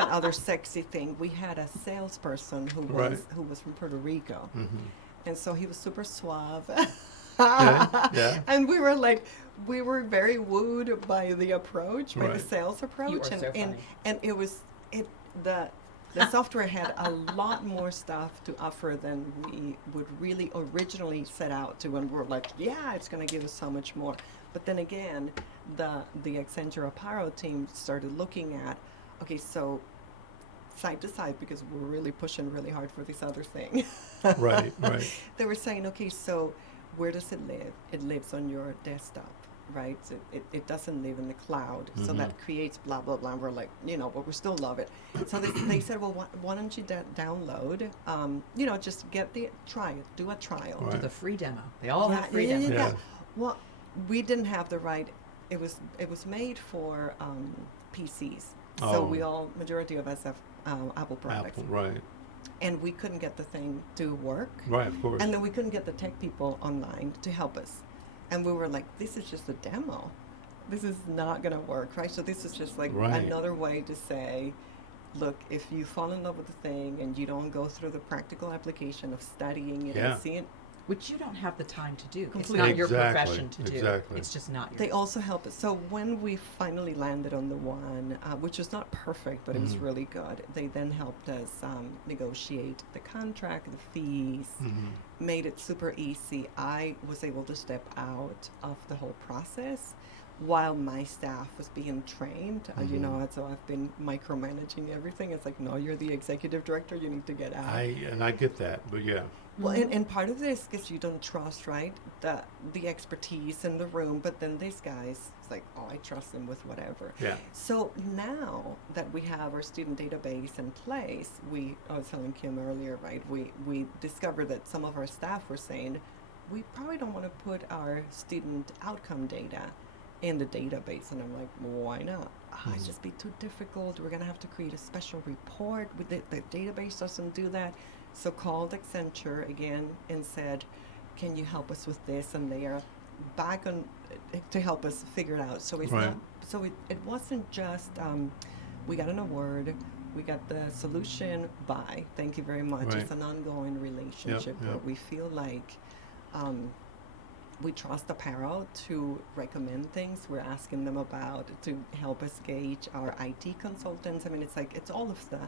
other sexy thing. We had a salesperson who Right. was from Puerto Rico, Mhm. and so he was super suave. Yeah. And we were very wooed by the approach, by the Right. sales approach, You are and so funny. and the software had a lot more stuff to offer than we would really originally set out to, and we're like, yeah, it's going to give us so much more. But then again, the Accenture Aparo team started looking at, okay, so side to side, because we're really pushing really hard for this other thing. Right, right. They were saying, okay, so where does it live? It lives on your desktop, right? So it doesn't live in the cloud. So Mhm. that creates blah, blah, blah. And we're like, but we still love it. So they said, well, why don't you download, just try it, do a trial. Right. To the free demo. They all have free yeah, demos. Yeah. Well, we didn't have the right, it was made for PCs. So Oh. majority of us have Apple products. Apple, right. And we couldn't get the thing to work. Right, of course. And then we couldn't get the tech people online to help us. And we were like, this is just a demo. this is not going to work, right? So this is just like Right. another way to say, look, if you fall in love with the thing and you don't go through the practical application of studying it Yeah. and seeing, Which you don't have the time to do. It's Completely. not your Exactly, profession to do. exactly. It's just not your. they also help us. So when we finally landed on the one, which was not perfect, but it was Mhm. really good, they then helped us negotiate the contract, the fees, Mhm. made it super easy. I was able to step out of the whole process while my staff was being trained. You know, Mhm. so I've been micromanaging everything. It's like, no, you're the executive director. You need to get out. I get that, but yeah. Well, and part of this is you don't trust, right, the expertise in the room, but then these guys, it's like, oh, I trust them with whatever. Yeah. So now that we have our student database in place, I was telling Kim earlier, right, we discovered that some of our staff were saying, we probably don't want to put our student outcome data in the database. And I'm like, well, why not? It's just be too difficult. We're going to have to create a special report. With the database doesn't do that. So called Accenture again and said, can you help us with this? And they are back on to help us figure it out. So it's Right. not, so it wasn't just, we got an award, we got the solution, bye, thank you very much. Right. It's an ongoing relationship where yep. we feel like we trust Apparel to recommend things we're asking them about, to help us gauge our IT consultants. I mean, it's like, it's all of the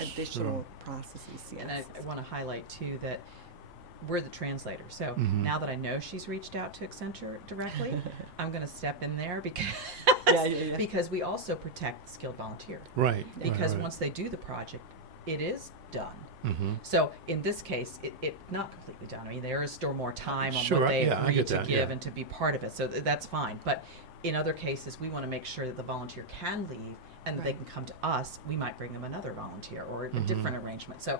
additional processes, yes. And I want to highlight too that we're the translator. So Mhm. now that I know she's reached out to Accenture directly, I'm going to step in there because Yeah. because we also protect the skilled volunteer. Right. Because right. once they do the project, it is done. Mm-hmm. So in this case, it not completely done. I mean, there is still more time on Sure, what they yeah, I agreed get to that, give yeah. and to be part of it. So that's fine. But in other cases, we want to make sure that the volunteer can leave and that they Right. can come to us. We might bring them another volunteer or a Mhm. different arrangement. So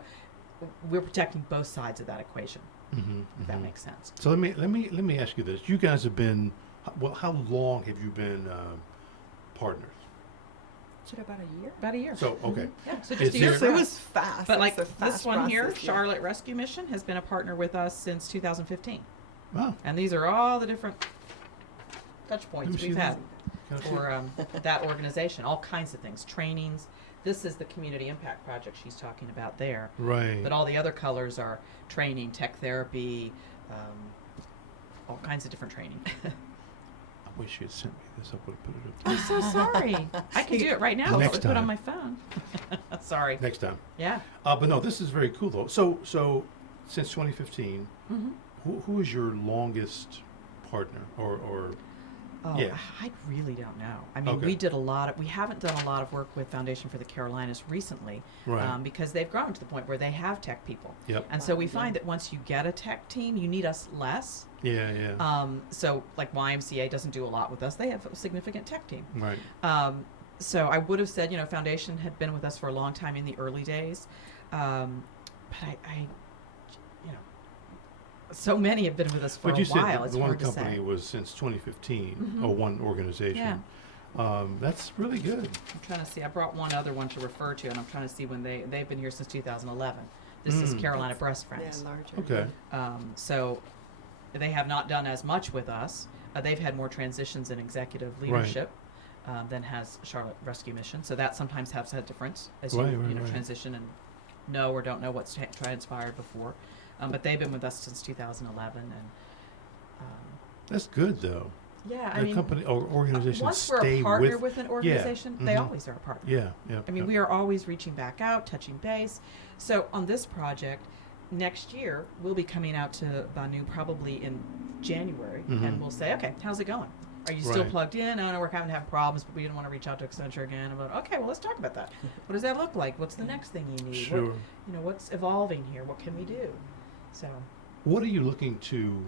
we're protecting both sides of that equation. Mm-hmm. If that makes sense. So let me ask you this: you guys have been, well, how long have you been partners? Is it about a year? About a year. So okay, Yeah. So Is just a year. there- So for it us. was fast. But like It's a this fast one here, process, yeah. Charlotte Rescue Mission has been a partner with us since 2015, wow. and these are all the different touch Let points me see we've that. had Can I see for that organization. All kinds of things, trainings. This is the community impact project she's talking about there. Right. But all the other colors are training, tech therapy, all kinds of different training. I wish you had sent me this. I would have put it up. I'm so sorry. I can do it right now. Next I'll put it on time. my phone. Sorry. Next time. Yeah. But no, this is very cool though. So since 2015, Mm-hmm. who is your longest partner or Oh, Yeah. I really don't know. I mean, Okay. we haven't done a lot of work with Foundation for the Carolinas recently, right? because they've grown to the point where they have tech people. Yep. And so we Wow, yeah. find that once you get a tech team, you need us less. Yeah. So like YMCA doesn't do a lot with us. They have a significant tech team. Right. So I would have said, Foundation had been with us for a long time in the early days. But I so many have been with us for But a you said while. that It's the one hard to company say. was since 2015, Mhm. or one organization. That's really good. I'm trying to see. I brought one other one to refer to, and I'm trying to see when they've been here since 2011. This is Carolina That's- Breast Yeah, Friends. larger. Okay. So they have not done as much with us. They've had more transitions in executive leadership than has Charlotte Rescue Mission. So that sometimes has a difference as you Right. transition and know or don't know what's transpired before. But they've been with us since 2011, and That's good though. yeah, I The mean, company or organizations once we're stay a partner with. with an organization, they mhm. always are a partner. Yeah. I mean, we are always reaching back out, touching base. So on this project, next year we'll be coming out to Banu probably in January, Mhm. and we'll say, okay, how's it going? Are you still Right. plugged in? Oh no, we're having problems, but we didn't want to reach out to Accenture again. About okay, well let's talk about that. What does that look like? What's the next thing you need? Sure. What's evolving here? What can we do? So What are you looking to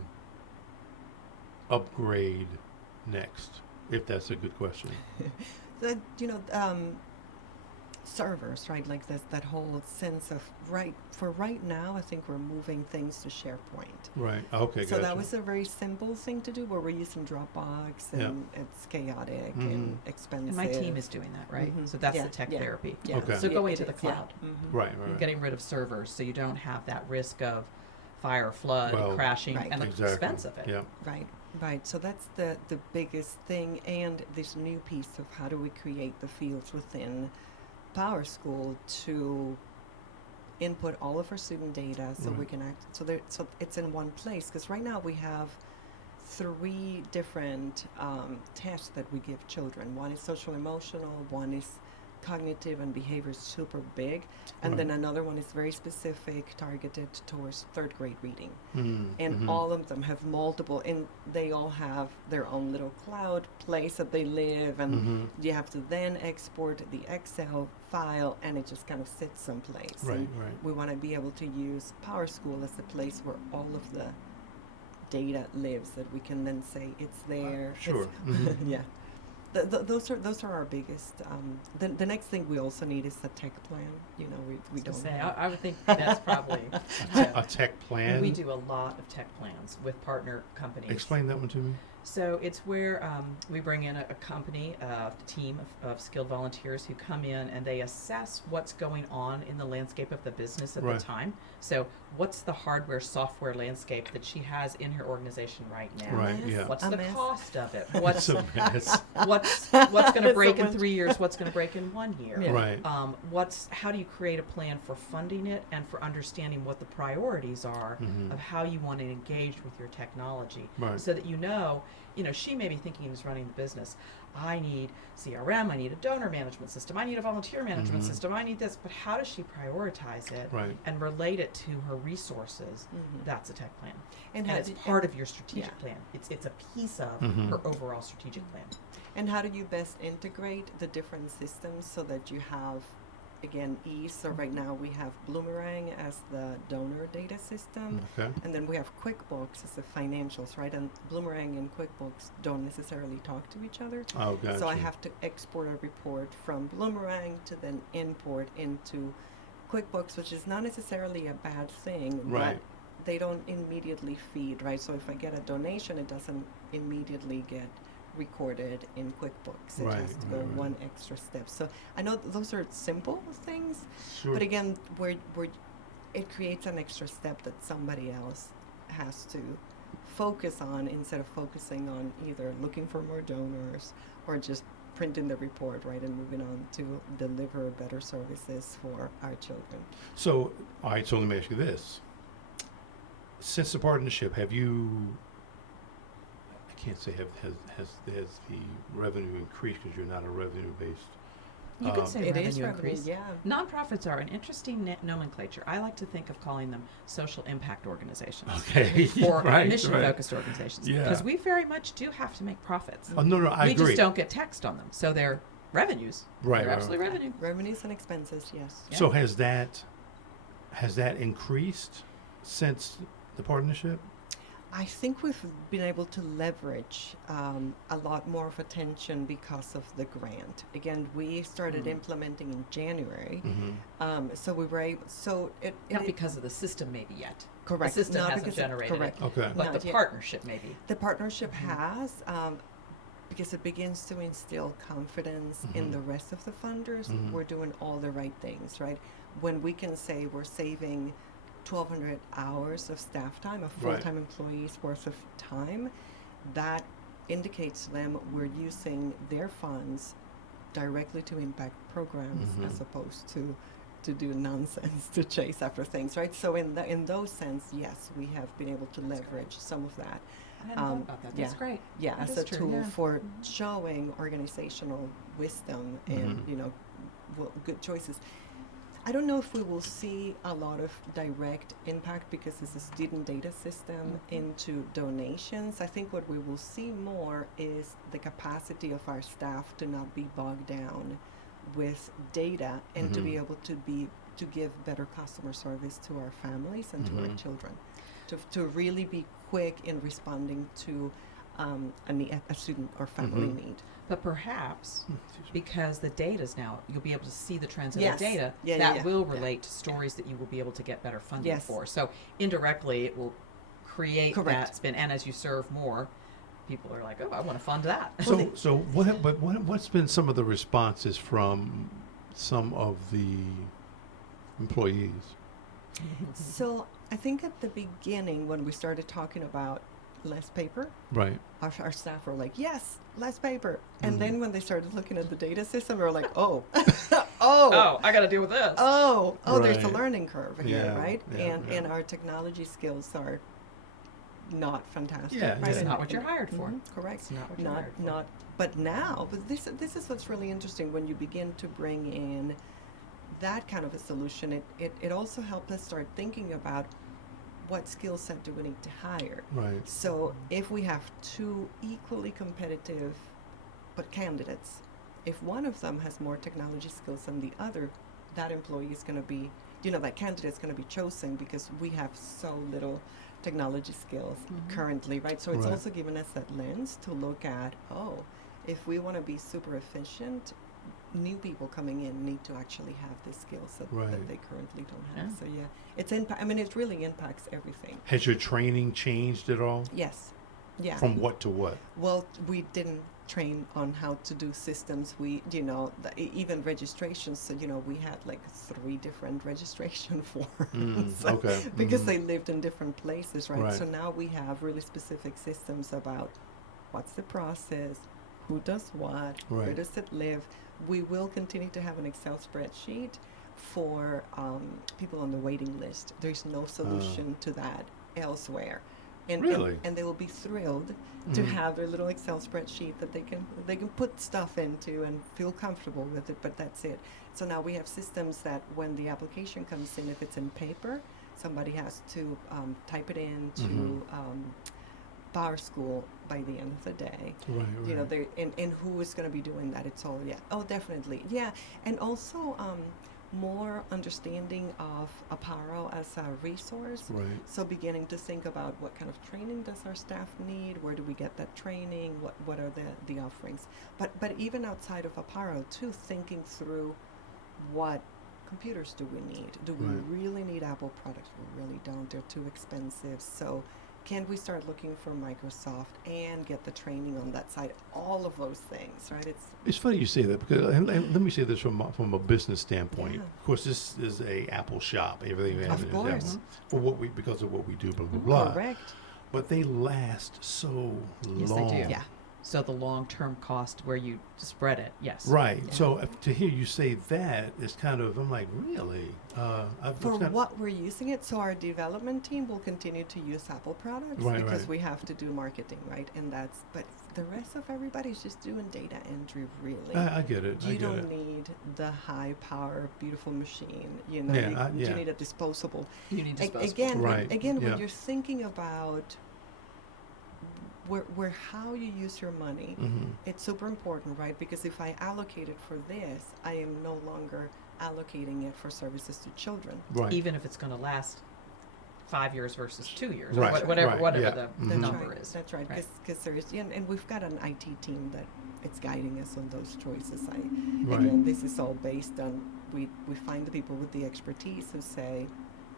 upgrade next? If that's a good question. The, servers, right? Like that whole sense of right now, I think we're moving things to SharePoint. Right. Okay. So gotcha. that was a very simple thing to do, where we're using Dropbox and it's chaotic and Mhm. expensive. and my team is doing that, right? Mhm. So that's Yeah, the tech yeah. therapy. Yeah. Okay. So going it to the is, yeah. cloud. Mhm. Right. Getting rid of servers so you don't have that risk of fire, flood, Well, crashing, Right. and the Exactly. expense of it. Yeah. Right. Right, so that's the biggest thing, and this new piece of how do we create the fields within PowerSchool to input all of our student data so we Right. can act, so it's in one place, because right now we have three different tests that we give children. One is social emotional, one is cognitive and behavior, super big, and then Right. another one is very specific, targeted towards third grade reading. Mm, And mhm. all of them have multiple, and they all have their own little cloud place that they live, and Mhm. you have to then export the Excel file, and it just kind of sits someplace. Right, And right. we want to be able to use PowerSchool as a place where all of the data lives, that we can then say it's there. Sure. It's Mhm. yeah. Those are our biggest. The next thing we also need is a tech plan. You know, we don't Say, have. I would think that's probably. A tech plan. We do a lot of tech plans with partner companies. Explain that one to me. So it's where we bring in a company, a team of skilled volunteers who come in and they assess what's going on in the landscape of the business at Right. the time. So what's the hardware, software landscape that she has in her organization right now? Right, yeah. What's A the mess. cost of it? It's What's a mess. what's going to It's break so in much. 3 years? What's going to break in 1 year? Yeah. Right. How do you create a plan for funding it and for understanding what the priorities are Mhm. of how you want to engage with your technology, Right. so that she may be thinking as running the business, I need CRM, I need a donor management system, I need a volunteer management Mhm. system, I need this, but how does she prioritize it Right. and relate it to her resources? Mhm. That's a tech plan. And And how it's do- part of your strategic yeah. plan. It's a piece of Mhm. her overall strategic plan. And how do you best integrate the different systems so that you have, again, ease? So right now we have Bloomerang as the donor data system, Okay. and then we have QuickBooks as the financials, right? And Bloomerang and QuickBooks don't necessarily talk to each other. Oh, gotcha. So I have to export a report from Bloomerang to then import into QuickBooks, which is not necessarily a bad thing, Right. but they don't immediately feed, right? So if I get a donation, it doesn't immediately get recorded in QuickBooks. It Right, has to right, go right. one extra step. So I know those are simple things, Sure. but again, where it creates an extra step that somebody else has to focus on instead of focusing on either looking for more donors or just printing the report, right, and moving on to deliver better services for our children. So, all right. So let me ask you this: since the partnership, have you? I can't say has the revenue increased because you're not a revenue based. You could say It revenue is revenue, increase. yeah. Nonprofits are an interesting nomenclature. I like to think of calling them social impact organizations Okay. or right. mission-focused organizations, Yeah. because we very much do have to make profits. Oh no, I we agree. just don't get taxed on them, so they're revenues. Right, They're right, absolutely right. revenue. Revenues and expenses, yes. Yeah. So has that increased since the partnership? I think we've been able to leverage a lot more of attention because of the grant. Again, we started implementing in January, Mm-hmm. so we were able. So Not because of the system, maybe yet. correct. The system not hasn't because generated it. correct. Okay. But Not the yet. partnership, maybe. The partnership Mhm. has, because it begins to instill confidence in Mhm. the rest of the funders. Mhm. We're doing all the right things, right? When we can say we're saving 1,200 hours of staff time, of Right. full-time employees worth of time, that indicates to them we're using their funds directly to impact programs Mhm. as opposed to do nonsense to chase after things, right? So in those sense, yes, we have been able to leverage some of that. I hadn't thought about that. That's yeah. great. Yeah, That as is a true, tool yeah. for showing organizational wisdom and Mhm. good choices. I don't know if we will see a lot of direct impact because it's a student data system into donations. I think what we will see more is the capacity of our staff to not be bogged down with data and to be Mhm. able to give better customer service to our families and to our Mhm. children, to really be quick in responding to a student or family Mhm. need. But perhaps Excuse me. because the data's now, you'll be able to see the trends in Yes. the data, Yeah, that yeah. will relate to stories that you will be able to get better funding Yes. for. So indirectly, it will create Correct. that spin. And as you serve more, people are like, oh, I want to fund that. So what's been some of the responses from some of the employees? So I think at the beginning when we started talking about less paper. Right. Our staff were like, yes, less paper. And Mhm. then when they started looking at the data system, they were like, oh, Oh, I got to deal with this. there's a Right. learning curve here, Yeah, right? yeah, And yeah. our technology skills are not fantastic. Yeah, right? yeah. It's And- not what you're and- hired for. mhm, correct. It's not what you're Not hired for. not. But now, but this is what's really interesting when you begin to bring in that kind of a solution. It also helps us start thinking about what skill set do we need to hire. Right. So if we have two equally competitive but candidates, if one of them has more technology skills than the other, that employee is going to be, that candidate is going to be chosen because we have so little technology skills currently, right? So it's Right. also given us that lens to look at, if we want to be super efficient, new people coming in need to actually have the skills that Right. they currently don't have. Yeah. So yeah, it really impacts everything. Has your training changed at all? Yes. Yeah. From what to what? Well, we didn't train on how to do systems. We, even registrations. So, we had like 3 different registration forms Okay. because Mhm. they lived in different places, right? Right. So now we have really specific systems about what's the process, who does what, where Right. does it live. We will continue to have an Excel spreadsheet for people on the waiting list. There's no solution to that elsewhere. Really? And they will be thrilled to Mhm. have their little Excel spreadsheet that they can put stuff into and feel comfortable with it, but that's it. So now we have systems that when the application comes in, if it's in paper, somebody has to type it into Mhm. PowerSchool by the end of the day. Right. Right. And who is going to be doing that? It's all, definitely. Yeah. And also more understanding of Aparo as a resource. Right. So beginning to think about what kind of training does our staff need? Where do we get that training? What are the offerings? But even outside of Aparo too, thinking through what computers do we need? Do we Right. really need Apple products? We really don't. They're too expensive. So can we start looking for Microsoft and get the training on that side? All of those things, right? It's funny you say that because and let me say this from a business standpoint. Yeah. Of course, this is a Apple shop. Everything we have Of is course. Apple for because of what we do. Blah blah blah. correct. But they last so Yes, they long. do. Yeah. So the long-term cost where you spread it, yes. Right. Yeah. So to hear you say that is kind of, I'm like, really? For what we're using it, so our development team will continue to use Apple products Right, because right. we have to do marketing, right? But the rest of everybody's just doing data entry, really. I get it. I You get don't it. need the high power, beautiful machine. Yeah, you yeah. need a disposable. You need disposable. Again, Right, when yeah. you're thinking about where how you use your money, Mhm. it's super important, right? Because if I allocate it for this, I am no longer allocating it for services to children. Right. Even if it's going to last 5 years versus 2 years, Right, or whatever, right, whatever yeah. the Mhm. That's number right. is. That's right. Right. Because there's and we've got an IT team that it's guiding us on those choices. Right. Again, this is all based on we find the people with the expertise who say,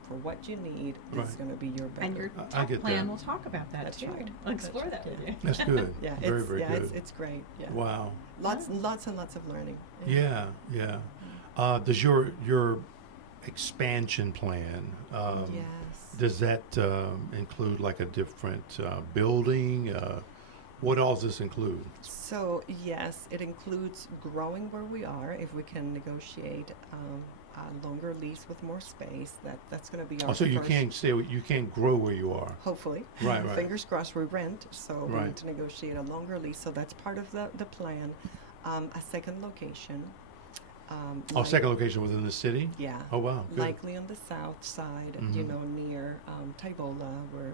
for what you need, this Right. is going to be your better. And your I tech get plan that. will talk about that That's too. right. We'll That's explore right. that with Yeah. you. That's good. Yeah, very, it's very good. it's great. Yeah. Wow. Lots and lots of learning. Yeah, yeah. Does your expansion plan, Yes. does that include like a different building? What all does this include? So yes, it includes growing where we are. If we can negotiate a longer lease with more space, that's going to be our Oh, so you first. you can't grow where you are. Hopefully. Right, right. Fingers crossed we rent, so we Right. need to negotiate a longer lease. So that's part of the plan. A second location. Oh, second location within the city? Yeah. Oh, wow. Good. Likely on the south side, Mhm. near Tybola, where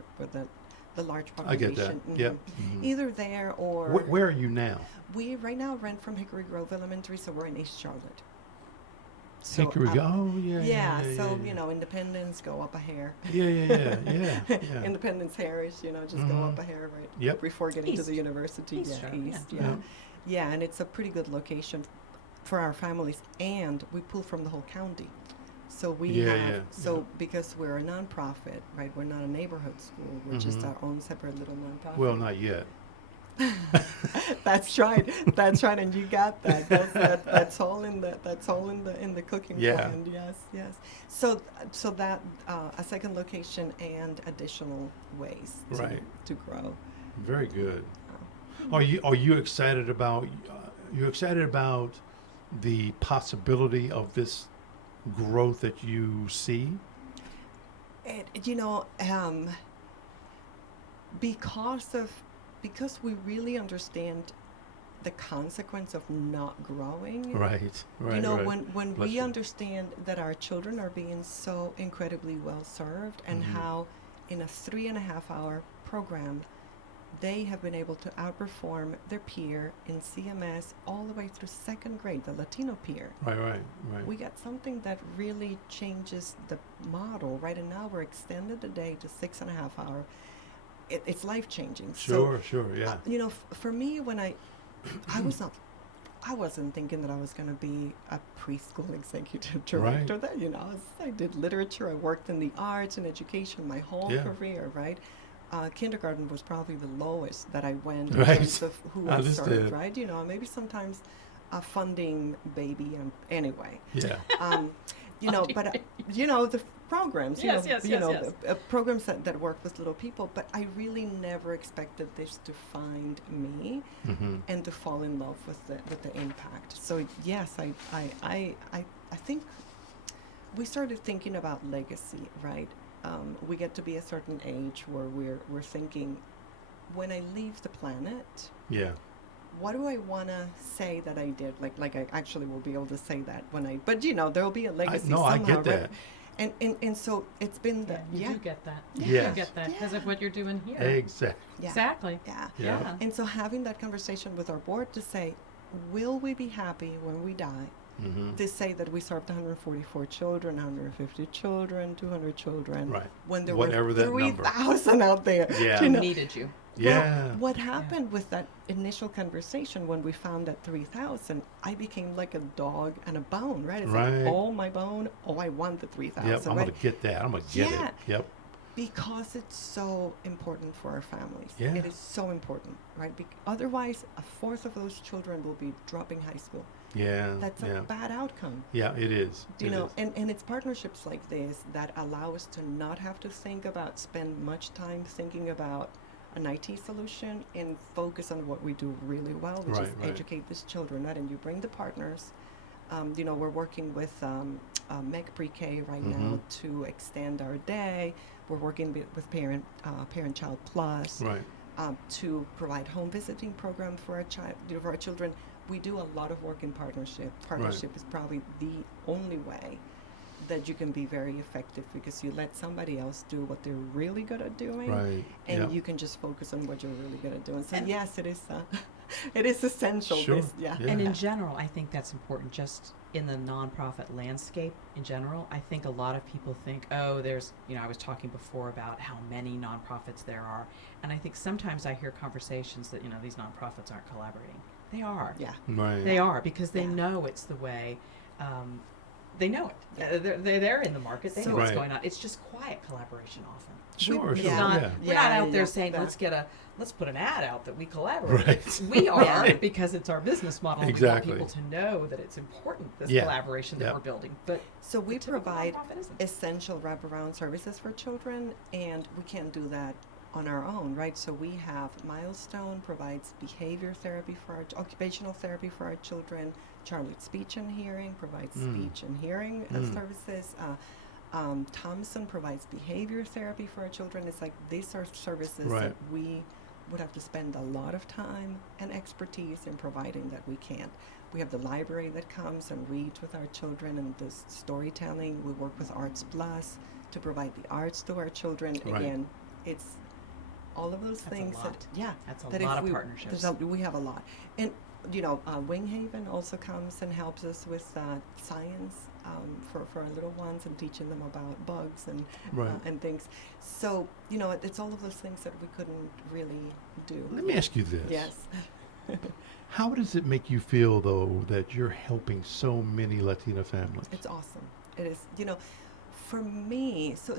the large I population. get that. Mhm. Yep. Mhm. Either there or Where are you now? we right now rent from Hickory Grove Elementary, so we're in East Charlotte. So Hickory. up- Oh, yeah. so yeah. Independence, go up a hair. Yeah. Independence Harris, just go up a hair right Yep. before getting to East. the university. East yeah, Charlotte, yeah. east. Yeah, and it's a pretty good location for our families, and we pull from the whole county. So we Yeah, have yeah. because we're a nonprofit, right? We're not a neighborhood school. We're just Mhm. our own separate little nonprofit. Well, not yet. That's right. That's right, and you got that. That's all in the cooking Yeah. plan. Yes, yes. So so that a second location and additional ways Right. to grow. Very good. Uh, Are you excited about the possibility of this growth that you see? you know, because of because we really understand the consequence of not growing. Right. Right. You know, right. when Bless we you. understand that our children are being so incredibly well served, and Mhm. how in a 3.5 hour program they have been able to outperform their peer in CMS all the way through second grade, the Latino peer. Right. Right. Right. We got something that really changes the model, right? And now we're extended the day to 6.5 hour. It's life changing. Sure. Sure. Yeah. You know, for me, when I was not, I wasn't thinking that I was going to be a preschool executive director. Right. That, you know, I did literature. I worked in the arts and education my whole Yeah. career, right? Kindergarten was probably the lowest that I went in Right. terms of who I served, Understood. right? You know, maybe sometimes a funding baby, anyway. Yeah. You know, but you know the programs, Yes, you know, yes, you yes, know, yes. programs that work with little people. But I really never expected this to find me Mm-hmm. and to fall in love with the impact. So yes, I think we started thinking about legacy, right? We get to be a certain age where we're thinking, when I leave the planet, Yeah. what do I want to say that I did? Like I actually will be able to say that when I, but you know, there will be a legacy No, I somehow, get right? that. And so it's been Yeah, the, you yeah, do get that. Yeah. You Yes. do get that because of what you're doing here. Exactly. yeah, Exactly. yeah. Yeah. Yeah. And so having that conversation with our board to say, will we be happy when we die? Mm-hmm. To say that we served 144 children, 150 children, 200 children, Right. when there Whatever were that number. 3,000 out there. Yeah. You know? Needed you. Yeah. Well, what happened with that initial conversation when we found that 3,000, I became like a dog and a bone, right? It's Right. like, oh, my bone, oh, I want the 3,000, Yep. I'm right? gonna get that. I'm gonna get Yeah. it. Yep. Because it's so important for our families. Yeah. It is so important, right? Otherwise, a fourth of those children will be dropping high school. Yeah. That's yeah. a bad outcome. Yeah. It is. You It know, is. and it's partnerships like this that allow us to not have to spend much time thinking about an IT solution and focus on what we do really well, which is Right. educate these children, right? And you bring the partners. You know, we're working with MEC Pre-K right now Mhm. to extend our day. We're working with Parent-Child Plus Right. to provide home visiting program for for our children. We do a lot of work in partnership. Partnership is probably the only way that you can be very effective, because you let somebody else do what they're really good at doing, Right. and Yep. you can just focus on what you're really good at doing. So And- yes, it is. It is essential. Sure. Yeah. Yeah. And in general, I think that's important just in the nonprofit landscape in general. I think a lot of people think, oh, there's, you know, I was talking before about how many nonprofits there are. And I think sometimes I hear conversations that, you know, these nonprofits aren't collaborating. They are. Yeah. Right. They are, because they Yeah. know it's the way. They know it. They're in the market. They So- know what's Right. going on. It's just quiet collaboration often. Sure. It's Sure. Yeah. Not, Yeah. We're not out there yeah, saying, yeah. let's put an ad out that we collaborate. Right. We are, Right. because it's our business model. and Exactly. We want people to know that it's important, this Yeah. collaboration that Yep. we're building. But So we the typical provide nonprofit isn't. essential wraparound services for children, and we can't do that on our own, right? So we have Milestone provides behavior therapy for occupational therapy for our children. Charlotte Speech and Hearing provides speech and hearing services. Thompson provides behavior therapy for our children. It's like these are services Right. that we would have to spend a lot of time and expertise in providing that we can't. We have the library that comes and reads with our children and does storytelling. We work with Arts Plus to provide the arts to our children. Right. Again, it's all of those That's a things lot. that, yeah. That's a that if lot of we- partnerships. we have a lot. And, you know, Winghaven also comes and helps us with science for our little ones and teaching them about bugs Right. and things. So, you know, it's all of those things that we couldn't really do. Let me ask you this. Yes. How does it make you feel, though, that you're helping so many Latina families? It's awesome. It is, you know, For me, so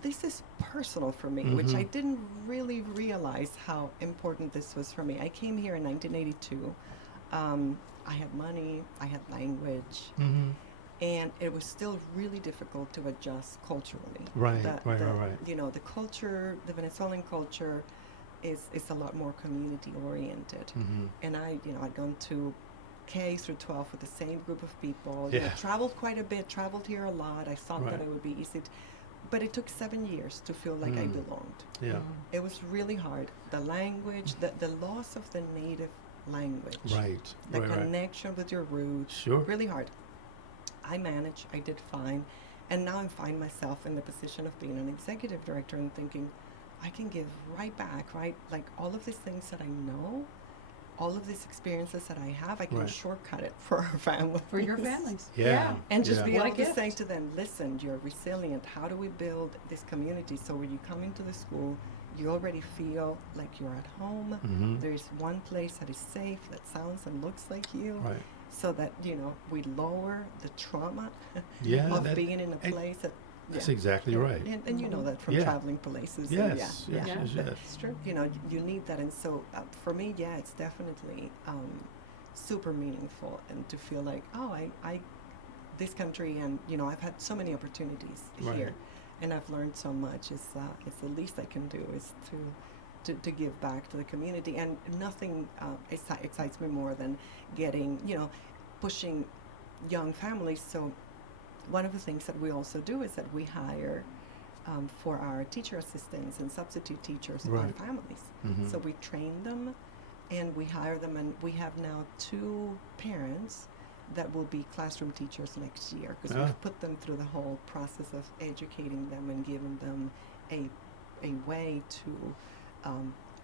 this is personal for me, which I Mhm. didn't really realize how important this was for me. I came here in 1982. I had money, I had language, Mm-hmm. and it was still really difficult to adjust culturally. Right, The, right, the, right, right. You know, the culture, the Venezuelan culture, is a lot more community oriented. Mm-hmm. And I'd gone to K through 12 with the same group of people. You know, Yeah. traveled quite a bit, traveled here a lot. I thought that Right. it would be easy, but it took 7 years to feel like I Mm. belonged. Yeah. It was really hard. The language, the loss of the native language, Right. the Right. Right. connection with your roots, Sure. really hard. I managed, I did fine, and now I find myself in the position of being an executive director and thinking, I can give right back, right? Like all of these things that I know, all of these experiences that I have, I can Right. shortcut it for our family. For your families. Yeah. And just Yeah. be What a able to say gift. to them, listen, you're resilient. How do we build this community so when you come into the school, you already feel like you're at home. Mm-hmm. There's one place that is safe, that sounds and looks like you, Right. so that, we lower the trauma Yeah. of that- being in a and place that, That's yeah. exactly Yeah. right. And you know that from Yeah. traveling places. Yes. And Yes. yeah. Yes. But Yes. It's true. you need that. And so for me, yeah, it's definitely super meaningful, and to feel like, oh, I this country, and I've had so many opportunities Right. here, and I've learned so much. It's the least I can do is to give back to the community, and nothing excites me more than getting, pushing young families. So one of the things that we also do is that we hire for our teacher assistants and substitute teachers our Right. families. Mm-hmm. So we train them, and we hire them, and we have now 2 parents that will be classroom teachers next year, because Ah. we've put them through the whole process of educating them and giving them a way to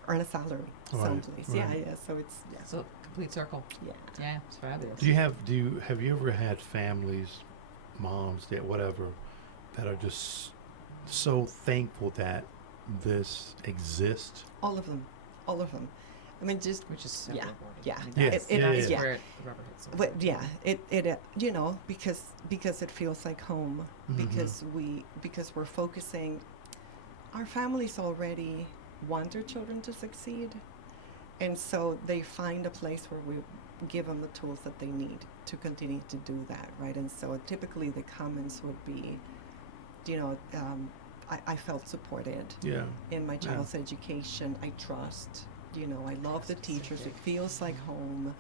earn a salary Right, someplace. right. Yeah. So it's So complete circle. yeah. Yeah, it's fabulous. Have you ever had families, moms, dad, whatever, that are just so thankful that this exists? All of them. I mean, just Which is so Yeah, rewarding. yeah. I mean, Yes, that's, yeah, that's yeah. where the rubber hits the road. But yeah, it because it feels like home, because we're focusing. Our families already want their children to succeed, and so they find a place where we give them the tools that they need to continue to do that, right? And so typically the comments would be, I felt supported Yeah. in my child's education. I trust. I love the teachers. It feels like home.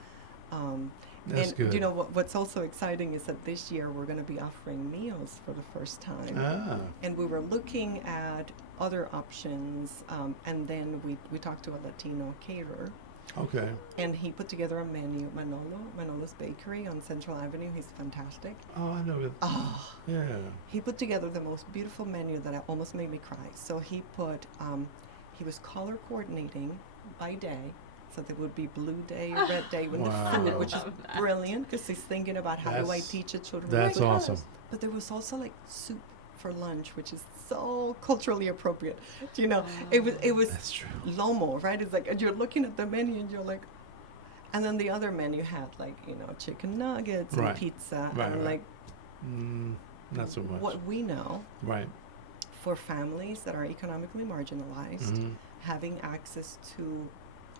That's and good. what's also exciting is that this year we're going to be offering meals for the first time. Ah. And we were looking at other options, and then we talked to a Latino caterer, Okay. and he put together a menu. Manolo's Bakery on Central Avenue. He's fantastic. Oh, I know it. Oh, Yeah. he put together the most beautiful menu that almost made me cry. So he put, he was color coordinating by day, so there would be blue day, red day with the food, Wow. which is Love that. brilliant, because he's thinking about how do I That's- teach the children. That's food. awesome. But there was also like soup for lunch, which is so culturally appropriate. It was That's true. lomo, right? It's like, and you're looking at the menu and you're like, and then the other menu had like, chicken nuggets and Right. pizza, Right, and right. like Not so much. what we know Right. for families that are economically marginalized, Mhm. having access to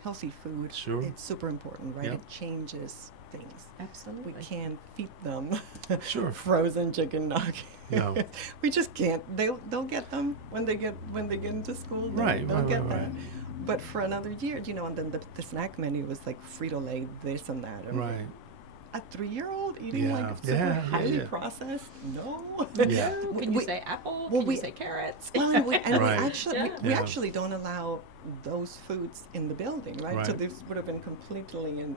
healthy food, Sure. it's super important, right? Yep. It changes things. Absolutely. We can't feed them Sure. frozen chicken nuggets. No. We just can't. They'll get them when they get into school. Right. They'll Right. get Right. them. But for another year, and then the snack menu was like Frito-Lay, this and that. And Right. a 3-year-old eating Yeah. like super Yeah, highly yeah. processed? No. Yeah. Can you We- say apple? well, Can we- you say carrots? Well, and we Right. actually Yeah. we Yeah. actually don't allow those foods in the building, right? So Right. this would have been completely in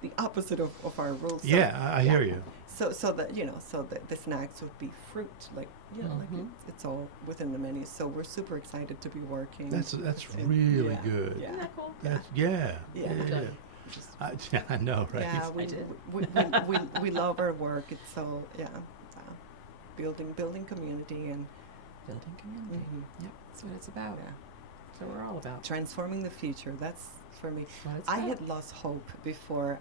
the opposite of our rules. So, Yeah, I hear you. So the snacks would be fruit, like like Mhm. it's all within the menu. So we're super excited to be working. That's and- really yeah, good. Yeah. Isn't that cool? That's yeah. Yeah. Yeah. Yeah. Just- I know, right? Yeah, I did. we love our work. It's so building community and Building community. mhm, Yep, that's what it's about. yeah. That's what we're all about. Transforming the future. That's for me. Well, it's I good. had lost hope before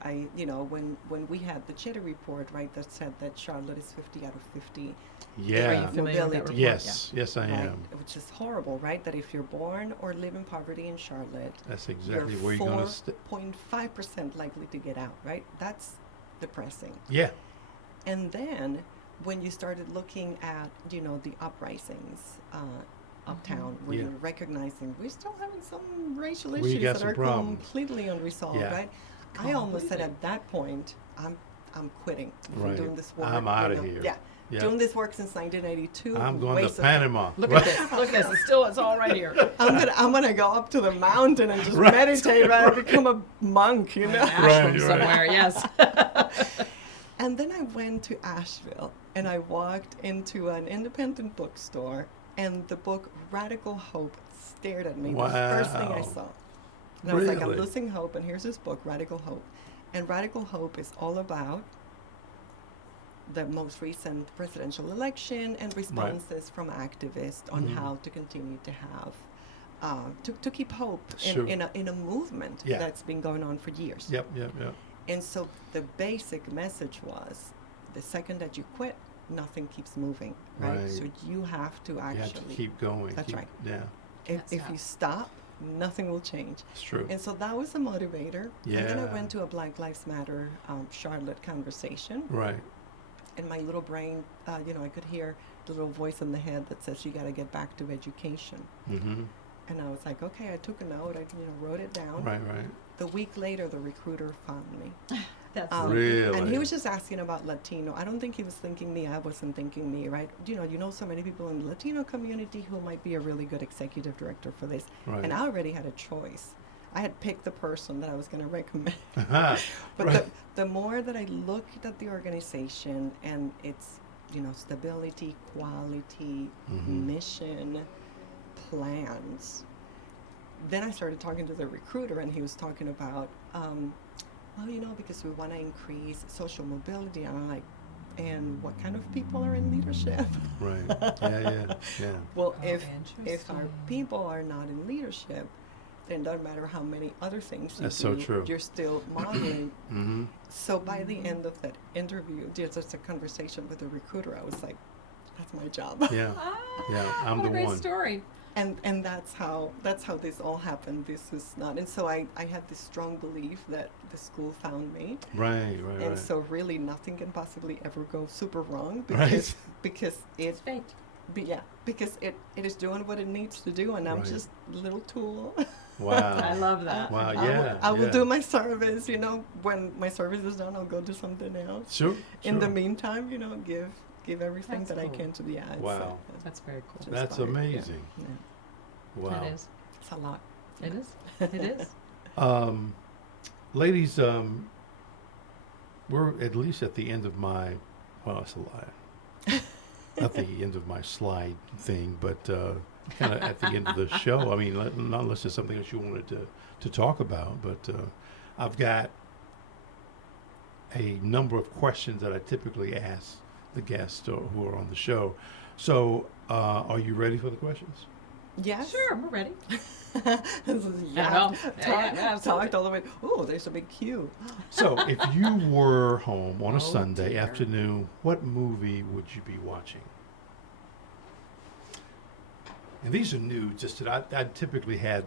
when we had the Cheddar report, right, that said that Charlotte is 50 out of 50. Are Yeah. you familiar with that Mobility. report? Yes. Yes, I Right, am. which is horrible, right? That if you're born or live in poverty in Charlotte, That's you're exactly where you're going to stay. 4.5% likely to get out, right? That's depressing. Yeah. And then when you started looking at, the uprisings uptown, where Yeah. you're recognizing we're still having some racial We issues got that some are problems. completely unresolved, Yeah. right? I almost said Completely. at that point, I'm quitting from Right. doing this work. I'm outta here. Yeah. Yeah. Doing this work since 1982. I'm going to waste of- Panama. Look at this. Look at this. It's all right here. I'm gonna go up to the mountain and just Right. meditate, right? And become a monk, An Right, ashram right. somewhere. Yes. And then I went to Asheville and I walked into an independent bookstore, and the book Radical Hope stared at me. The first thing I Wow. saw. And I was like, I'm Really? losing hope, and here's this book, Radical Hope. And Radical Hope is all about the most recent presidential election and responses from activists on Mhm. how to continue to have to keep hope Sure. in a movement Yeah. that's been going on for years. Yep, yep, yep. And so the basic message was, the second that you quit, nothing keeps moving, right? Right. So you have to You actually, have to keep going. That's right. Yeah, if Yes. you stop, nothing will change. it's true. And so that was a motivator. And then I Yeah. went to a Black Lives Matter Charlotte conversation, Right. and my little brain, I could hear the little voice in the head that says, you got to get back to education. Mm-hmm. And I was like, okay, I took a note, I wrote it down. Right, right. The week later, the recruiter found me. That's Really? And he was just asking about Latino. I don't think he was thinking me. I wasn't thinking me, right? You know so many people in the Latino community who might be a really good executive director for this. Right. And I already had a choice. I had picked the person that I was going to recommend. Aha. But Right. the more that I looked at the organization and its, stability, quality, Mhm. mission, plans, then I started talking to the recruiter, and he was talking about, because we want to increase social mobility. And I'm like, and what kind of people are in leadership? Right. Yeah, yeah, yeah. Well, Oh, if our interesting. people are not in leadership, then it doesn't matter how many other things you That's do, so true. you're still modeling. Mm-hmm. So by the end of that interview, just a conversation with the recruiter, I was like, that's my job. Yeah. Ah, Yeah, I'm what the a great one. story. And that's how this all happened. This was not, and so I had this strong belief that the school found me. Right, right, And right. so really nothing can possibly ever go super wrong Right. because It's fate. because it is doing what it needs to do, and I'm Right. just a little tool. Wow. I love that. Wow, I yeah. will yeah. do my service, when my service is done, I'll go do something else. Sure. In the sure. meantime, give everything That's that I cool. can to the ads. Wow. That's very cool. Just That's fire, yeah, amazing. yeah. Wow. It is. It's a lot. It is. It is. Ladies, we're at least at the end of my, well, it's a lie. Not the end of my slide thing, but kind of at the end of the show. I mean, not unless there's something else you wanted to talk about, but I've got a number of questions that I typically ask the guests who are on the show. So, are you ready for the questions? Yes. Sure, we're ready. This is I know. talk- Yeah, absolutely. talked all the way. Oh, there's a big queue. So, if you were home on a Oh, Sunday dear. afternoon, what movie would you be watching? And these are new, just that I typically had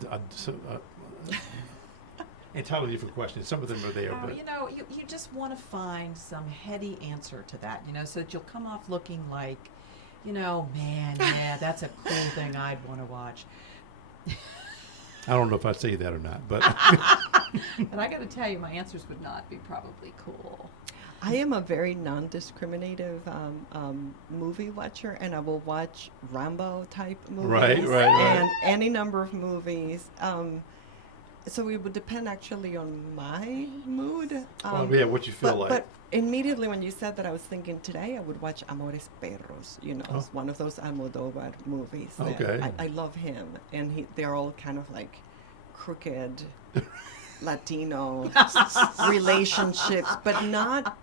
entirely different questions. Some of them are there, Oh, but you just want to find some heady answer to that, so that you'll come off looking like, man, yeah, that's a cool thing I'd want to watch. I don't know if I'd say that or not. But But I got to tell you, my answers would not be probably cool. I am a very non-discriminative movie watcher, and I will watch Rambo type movies. Right, right. And any number of movies. So it would depend actually on my mood. yeah, what you feel but, like. But immediately when you said that, I was thinking today I would watch Amores Perros. Oh. It's one of those Almodóvar movies. that Okay. I love him, and they're all kind of like crooked Latino relationships, but not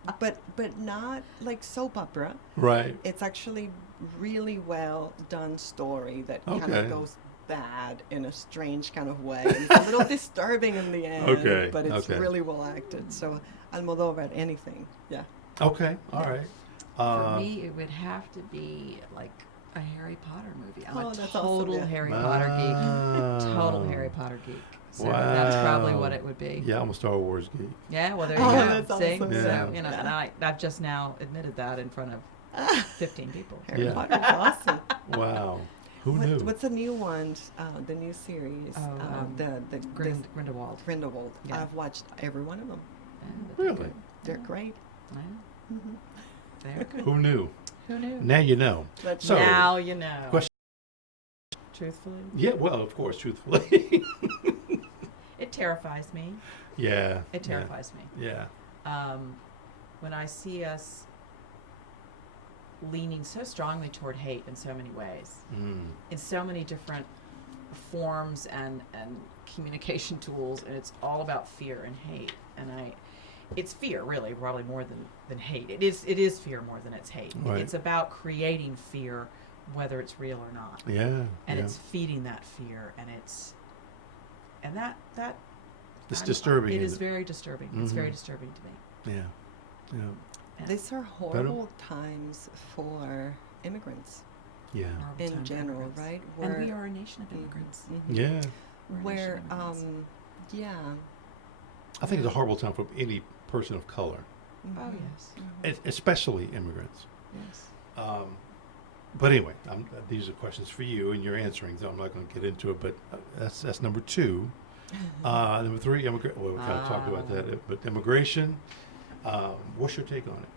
like soap opera. Right. It's actually really well done story that kind Okay. of goes bad in a strange kind of way. It's a little disturbing in the end, Okay, but it's okay. really well acted. So Almodovar, anything, yeah. Okay, all right. For me, it would have to be like a Harry Potter movie. I'm Oh, a that's awesome, total yeah. Harry Potter geek. Total Harry Potter geek. So that's probably what it would be. Yeah, I'm a Star Wars geek. Yeah, well, there you Oh, go. that's See? awesome. Yeah. So, you know, Yeah. and I've just now admitted that in front of 15 people. Harry Yeah. Potter's awesome. Wow. Who knew? What's the new one? The new series? Oh, the Grindelwald. Grindelwald. Yeah. I've watched every one of them. Yeah, they're Really? good. They're great. Yeah, Hmm they're good. Who knew? Who knew? Now you know. That's So- Now you know. Question- Truthfully, Yeah, well, of course, truthfully. It terrifies me. Yeah. It terrifies me. Yeah. When I see us leaning so strongly toward hate in so many ways, Mm. in so many different forms and communication tools, and it's all about fear and hate. And it's fear really, probably more than hate. It is fear more than it's hate. Right. It's about creating fear, whether it's real or not. Yeah. And yeah. it's feeding that fear, and that It's I'm- disturbing. It is isn't very disturbing. It's very Mhm. disturbing to me. Yeah. Yeah. And These are horrible times for immigrants Yeah. horrible in time for general, immigrants. right? And we are a nation of immigrants. Mhm. Yeah. We're a Where, nation of immigrants. yeah. I think it's a horrible time for any person of color, Oh Mhm. yes, Mhm. especially immigrants. yes. But anyway, these are questions for you, and you're answering, so I'm not going to get into it. But that's number two. Number three, well, we kind of talked about that, but immigration. What's your take on it?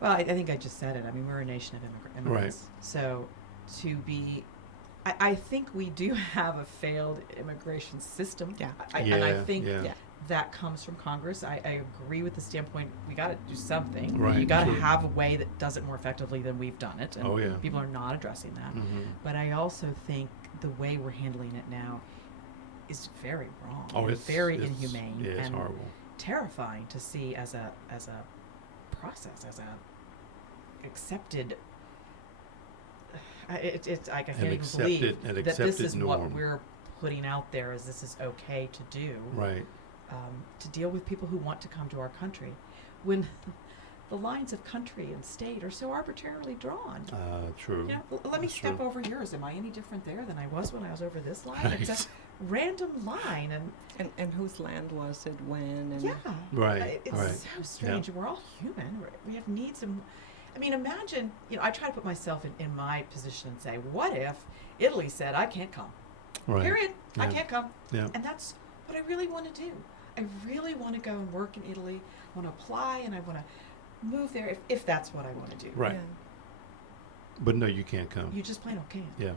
Well, I think I just said it. I mean, we're a nation of immigrants. So to be, I think we do have a failed immigration system. Yeah. And I think yeah. Yeah. that comes from Congress. I agree with the standpoint. We got to do something. Right, You got to sure. have a way that does it more effectively than we've done it. And Oh, yeah. people are not addressing that. Mhm. But I also think the way we're handling it now is very wrong. Oh, and it's very it's- inhumane. Yeah, it's and horrible. terrifying to see as a process, as a accepted. I can't even believe an that this accepted is what norm. we're putting out there. Is this is okay to do? Right. To deal with people who want to come to our country, when the lines of country and state are so arbitrarily drawn. True. You know, let me That's step true. over yours. Am I any different there than I was when I was over this line? Right. It's a random line, and And whose land was it when? And yeah, Right. It's right. so strange. We're all human. We have needs, and I mean, imagine. I try to put myself in my position and say, what if Italy said I can't come? Right. Period. I Yeah. can't come. Yeah. And that's what I really want to do. I really want to go and work in Italy. I want to apply, and I want to move there if that's what I want to do. Right. Yeah. But no, you can't come. You just plain old can't. Yeah.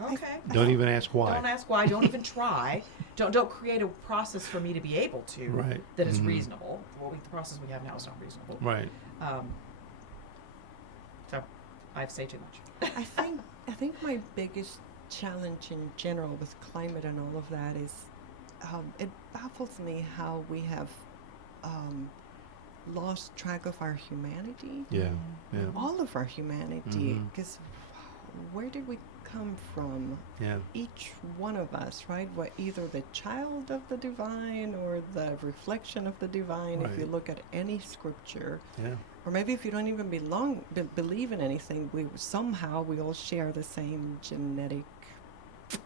Okay. Don't even ask why. Don't ask why. Don't even try. Don't create a process for me to be able to. Right. That is Mhm. reasonable. The process we have now is not reasonable. Right. So I've said too much. I think my biggest challenge in general with climate and all of that is it baffles me how we have lost track of our humanity, Yeah. Yeah. all of our humanity, Mhm. because where did we come from? Yeah. Each one of us, right? We're either the child of the divine or the reflection of the divine. If you Right. look at any scripture, Yeah. or maybe if you don't even believe in anything, we all share the same genetic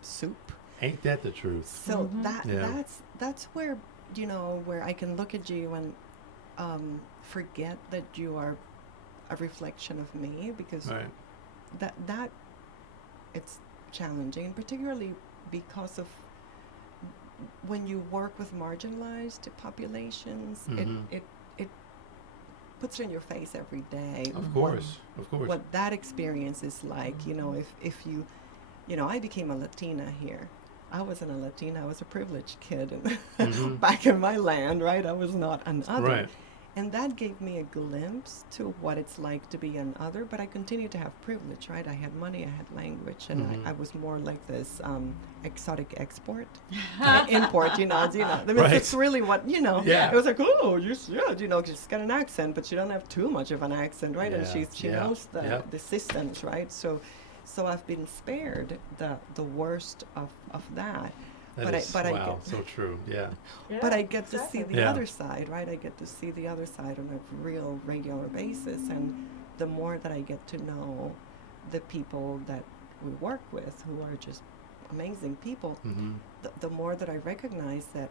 soup. Ain't that the truth? So Mhm. Yeah. that's where where I can look at you and forget that you are a reflection of me, because Right. that it's challenging, particularly because of when you work with marginalized populations. Mhm. It puts in your face every day Of what- course. Of course. what that experience is like. If you I became a Latina here. I wasn't a Latina. I was a privileged kid and Mhm. back in my land, right? I was not an other. Right. And that gave me a glimpse to what it's like to be an other, but I continued to have privilege, right? I had money, I had language, and Mhm. I was more like this exotic export, import, Right. It's really what, Yeah. it was like, oh, just got an accent, but you don't have too much of an accent, right? And Yeah, she yeah, knows yeah. the systems, right? So So I've been spared the worst of that. That but is, I wow, get, so true. Yeah. but I get to see the Yeah. other side, right? I get to see the other side on a real regular basis, and the more that I get to know the people that we work with, who are just amazing people, Mm-hmm. the more that I recognize that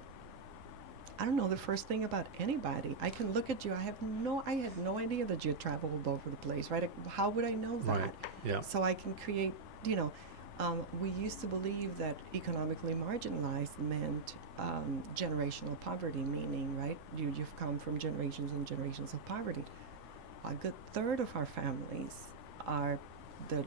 I don't know the first thing about anybody. I can look at you. I had no idea that you traveled all over the place, right? How would I know that? Right. Yeah. So I can create, we used to believe that economically marginalized meant generational poverty, meaning, right, you've come from generations and generations of poverty. A good third of our families are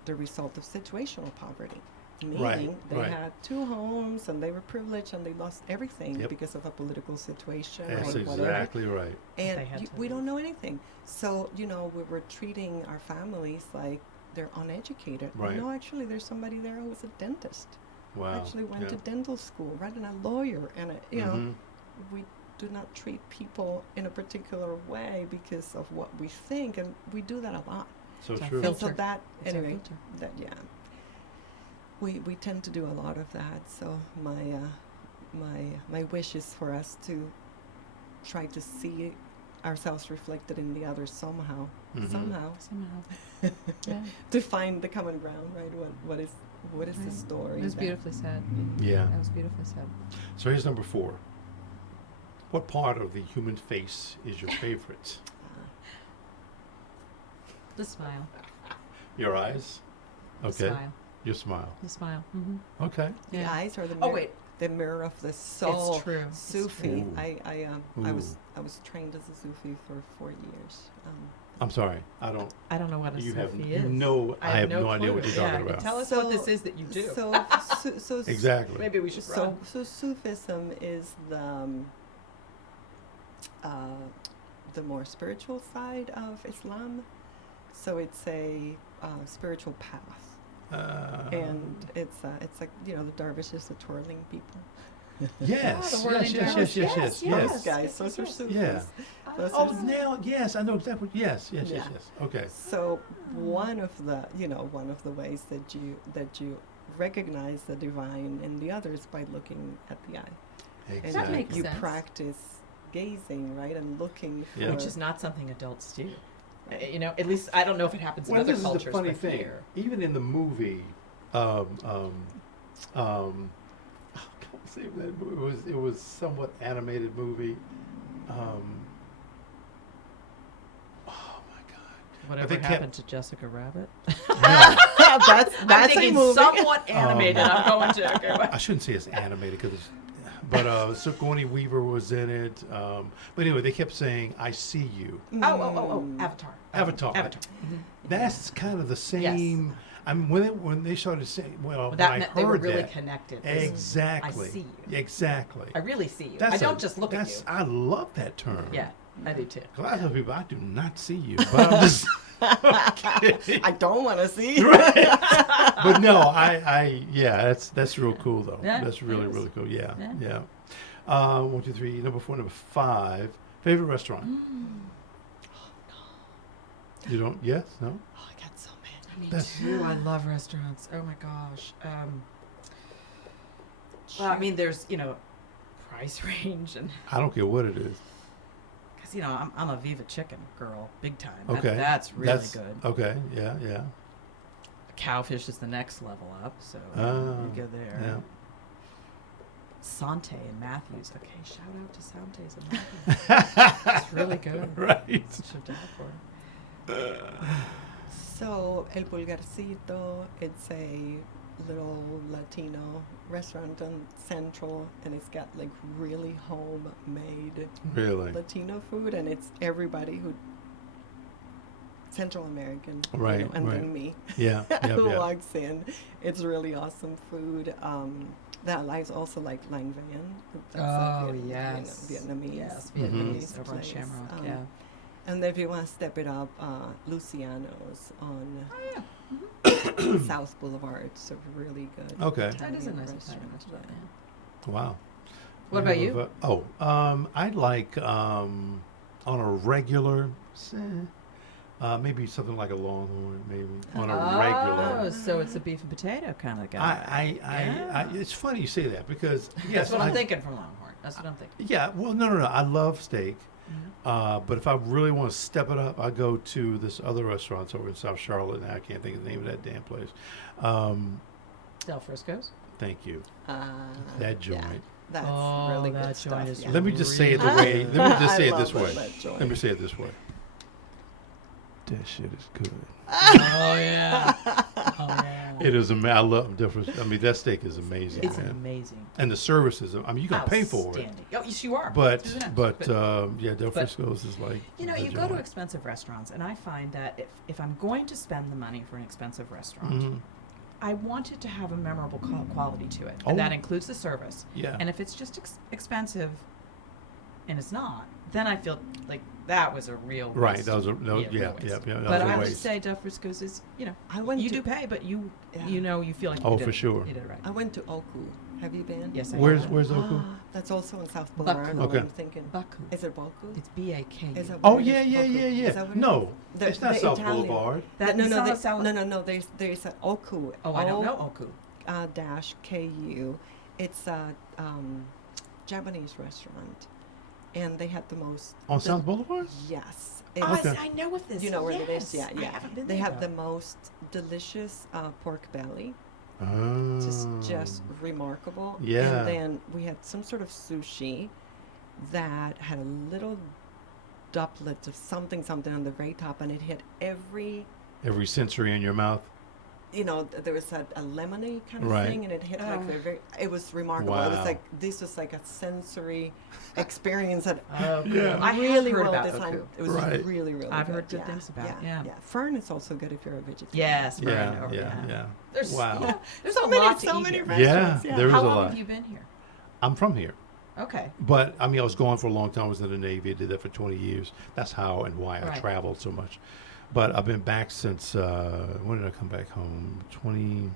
the result of situational poverty, meaning Right, they right. had two homes and they were privileged and they lost everything Yep. because of a political situation That's or whatever. exactly right. And They had to we don't leave. know anything. So, we were treating our families like they're uneducated. Right. No, actually, there's somebody there who was a dentist. Wow. Actually went Yeah. to dental school, right? And a lawyer. And, Mhm. we do not treat people in a particular way because of what we think. And we do that a lot. So It's our true. And so Filter. that, It's our anyway, filter. that, yeah. We tend to do a lot of that. So my wish is for us to try to see ourselves reflected in the others somehow. Mhm. Somehow. Somehow. Yeah. To find the common ground, right? What is the Right. story? It was that- beautifully said. Yeah. That was beautifully said. So here's number 4. What part of the human face is your favorite? The smile. Your eyes? The Okay. smile. Your smile. The smile. Mm-hmm. Okay. The Yeah. eyes are the Oh mirror, wait, the mirror of the soul. It's true. It's Sufi. true. Ooh. I was Ooh. I was trained as a Sufi for 4 years. I'm sorry. I don't. I don't know what a You have Sufi is. no. I have no idea clue. what you're talking Yeah, about. tell us So- what this is that you do. So Exactly. Maybe we should run. So Sufism is the more spiritual side of Islam. So it's a spiritual path, and it's like the dervishes, the twirling people. Yes. Oh, the whirling yes. dervish. Yes. Those guys, those are yes. Sufis. Yeah. Those Oh, are now, yes, I know exactly. Yes. Yeah. Okay. So one of the ways that you recognize the divine in the others by looking at the eye, Exactly. That makes you sense. practice gazing, right, and looking for. Yeah. Which is not something adults do. At least I don't know if it happens in Well, other this is cultures. the funny but thing. here. Even in the movie, I can't say that movie. It was somewhat animated movie. Oh my God. Whatever they kept- happened to Jessica Rabbit? No, that's I'm a thinking movie. somewhat animated. I'm going to. Okay, I shouldn't say it's animated because it's. But Sigourney Weaver was in it. But anyway, they kept saying, "I see you." Oh, Avatar. Avatar. Avatar. That's kind of the same. I mean, when they started saying, well, That when I meant they were heard really that, connected. exactly. I see you. Exactly. I really see you. That's I don't just look at you. I love that term. Yeah, I do too. Because I tell people, I do not see you, but I'm just. Okay. I don't want to see. you. Right. But no, yeah, that's real cool though. Yeah, That's really, it is. really cool. Yeah, Yeah. yeah. 1, 2, 3. Number 4, number 5. Favorite restaurant? You don't? Yes? No? Oh, I got so many. Me That's- too. I love restaurants. Oh my gosh. Well, I mean, there's price range, and I don't care what it is. because I'm a Viva Chicken girl, big time. Okay. That's really good. Okay. Yeah, yeah. Cowfish is the next level up, so Ah, you go there. Yeah. Sante and Matthews. Okay, shout out to Sante's and Matthews. It's really good. Right. Such a dad for it. So El Pulgarcito, it's a little Latino restaurant on Central, and it's got like really homemade Really? Latino food, and it's everybody who Central American, Right, and right. then me Yeah. Yeah. who Yeah. walks in. It's really awesome food. That lies also like Lanphear. Oh, Vietnamese. Yes, Mhm. Vietnamese over on place. Shamrock. Yeah. And then if you want to step it up, Luciano's on South Boulevard. It's a really good. Okay. That is a Italian nice restaurant, Italian restaurant. yeah. Wow. What about you? I like on a regular. Maybe something like a Longhorn, maybe on a Oh, regular. so it's a beef and potato kind of guy. It's funny you say that because yes, That's what I'm thinking from Longhorn. That's what I'm thinking. Yeah, well, no. I love steak, Mhm. but if I really want to step it up, I go to this other restaurant over in South Charlotte. And I can't think of the name of that damn place. Del Frisco's. Thank you. Uh, That yeah, joint. that's Oh, really that good stuff. joint is Yeah. Let me just say it the Really? way. Let me just say it I this love way. that joint. Let me say it this way. That shit is good. Oh yeah. Oh yeah. It is amazing. I love different. I mean, that steak is amazing, It's man. amazing. And the service is. I mean, you can pay for it. Outstanding. Oh, yes, you are. But Through the nose. yeah, Del but- Frisco's is like. You know, the you go to joint. expensive restaurants, and I find that if I'm going to spend the money for an expensive restaurant, Mhm. I want it to have a memorable quality to it, Oh. and that includes the service. Yeah. And if it's just expensive, and it's not, then I feel like that was a real Right. waste. That was a no. real Yeah. waste. Yeah. Yeah. That But was a I would waste. say Del Frisco's is, I went you to do pay, but you Yeah. you feel like Oh, you for did, sure. you did it right. I went to Oku. Have you been? Yes, I Where's have. Where's Oku? That's also in South Baku. Boulevard. Okay. I'm thinking. Baku. Is it Baku? It's BAK. Is that Oh what it yeah, is? yeah, Oku. yeah, Is yeah. that what it No, is? it's not South Italian. Boulevard. That no, no, Sal- no. There's a Oku. Oh, I don't know Oku. Dash KU. It's a Japanese restaurant, and they had the most. On South Boulevard? Yes. Oh, Okay. I know of this. You know where it is? Yes. Yeah, I yeah. haven't been They there, have the though. most delicious pork belly. Oh. Just remarkable. Yeah. And then we had some sort of sushi that had a little doublet of something on the very top, and it hit every. Every sensory in your mouth. There was a lemony kind of Right. thing, and it hit like Oh. the very. It was remarkable. It Wow. was like this was like a sensory experience that Oh, cool. Yeah. I have really heard well about designed. Oku. It was Right. really I've good. heard good things about it, yeah. Fern is also good if you're a vegetarian. Yes, Fern, Yeah, oh, yeah. There's Wow. there's So a many- lot to so eat many here. restaurants. Yeah, there is How a long lot. have you been here? I'm from here, Okay. but I mean, I was gone for a long time. I was in the Navy. I did that for 20 years. That's how and why I Right. traveled so much. But I've been back since when did I come back home? 22.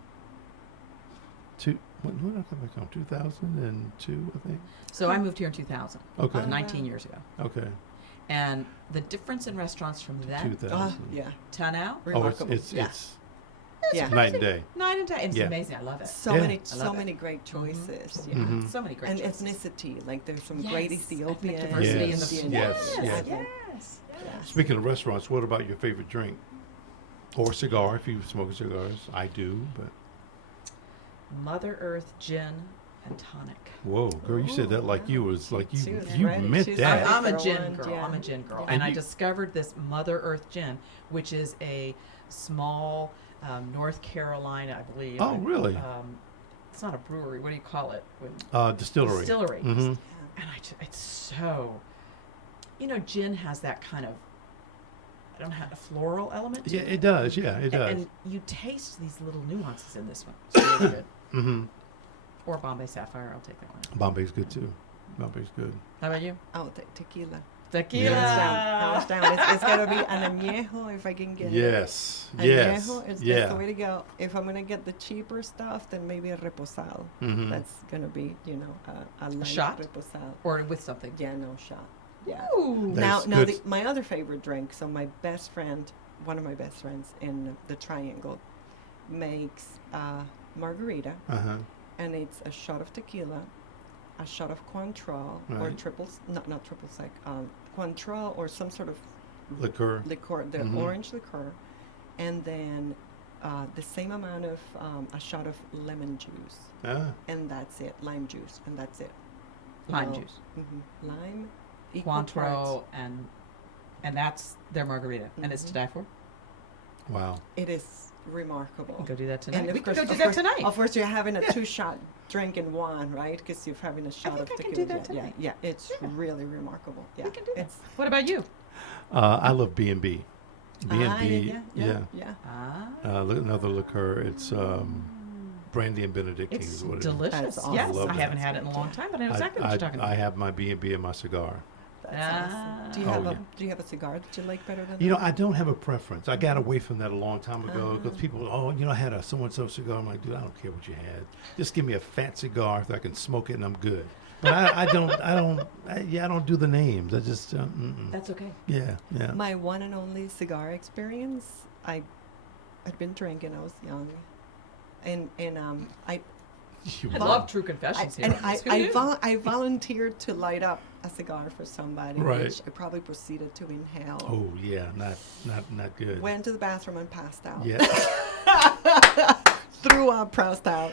When did I come back home? 2002, I think. So I moved here in 2000, Okay. 19 years ago. Okay. And the difference in restaurants from then 2000. Yeah. to now, Oh, Remarkable. it's yeah. it's Yeah. night and day. night and day. It's Yeah. amazing. I love it. So Yeah. many, I love it. great choices. Yeah. Mhm. So many great And choices. ethnicity, like there's some great Yes, Ethiopian. ethnic diversity in the- Indian- yes, yeah, yes. Yes. Yeah. Speaking of restaurants, what about your favorite drink or cigar? If you smoke cigars, I do. But Mother Earth gin and tonic. whoa, girl, you said that like you was like She was you ready. meant She's that. ready. I'm a For gin one, girl. yeah. I'm a gin girl. Yeah. And I you- discovered this Mother Earth gin, which is a small North Carolina, I believe. Oh, really? It's not a brewery. What do you call it? When, Distillery. Distillery. hmm Yeah. And it's so, gin has that kind of, I don't know, a floral element to Yeah, it does. Yeah, it does. And you taste these little nuances in this one. It's really good. hmm Or Bombay Sapphire, I'll take that one. Bombay's good too. Bombay's good. How about you? Oh, tequila. Tequila. Hands down. It's got to be an añejo if I can get it. Yes. Yes. Añejo is Yeah. that's the way to go. If I'm gonna get the cheaper stuff, then maybe a reposado. Mhm. That's gonna be, a light shot? reposado. Or with something. Yeah, no shot. Yeah. Ooh. That's Now, good. my other favorite drink. So my best friend, one of my best friends in the Triangle, makes margarita, Uh-huh. and it's a shot of tequila, a shot of Cointreau or Right. not triple sec, Cointreau or some sort of Liquor. liqueur, the Mhm. orange liqueur, and then the same amount of a shot of lemon juice, Ah. and that's it. Lime juice, and that's it. Lime juice. Lime. Equal parts. Cointreau and that's their margarita. And it's to Mhm. die for? Wow. It is remarkable. We can go do that tonight. And We of can course, go do of that course- tonight. Of course, you're having a 2-shot drink in one, right? Because you're having a shot think of I can tequila. do that yeah, tonight. yeah, it's Yeah. really remarkable. Yeah, We can do that. it's What about you? I love B&B. B&B. yeah. Ah. Another liqueur. It's brandy and Benedictine It's is what it is. delicious. That's awesome. Yes, Love I that. haven't had it in a long time, but I know exactly what you're talking I about. have my B&B and my cigar. That's Ah. awesome. Do you Oh, have yeah. do you have a cigar that you like better than? You know, that? I don't have a preference. I got away from that a long time ago because Ah. people, I had a so-and-so cigar. I'm like, dude, I don't care what you had. Just give me a fat cigar so I can smoke it and I'm good. But I don't do the names. I just, That's okay. yeah. My one and only cigar experience, I'd been drinking, I was young. And I I Vol- love true confessions here. and Who knew? I volunteered to light up a cigar for somebody, Right. which I probably proceeded to inhale. Oh, yeah, not good. Went to the bathroom and passed out. Yeah. Threw up, passed out.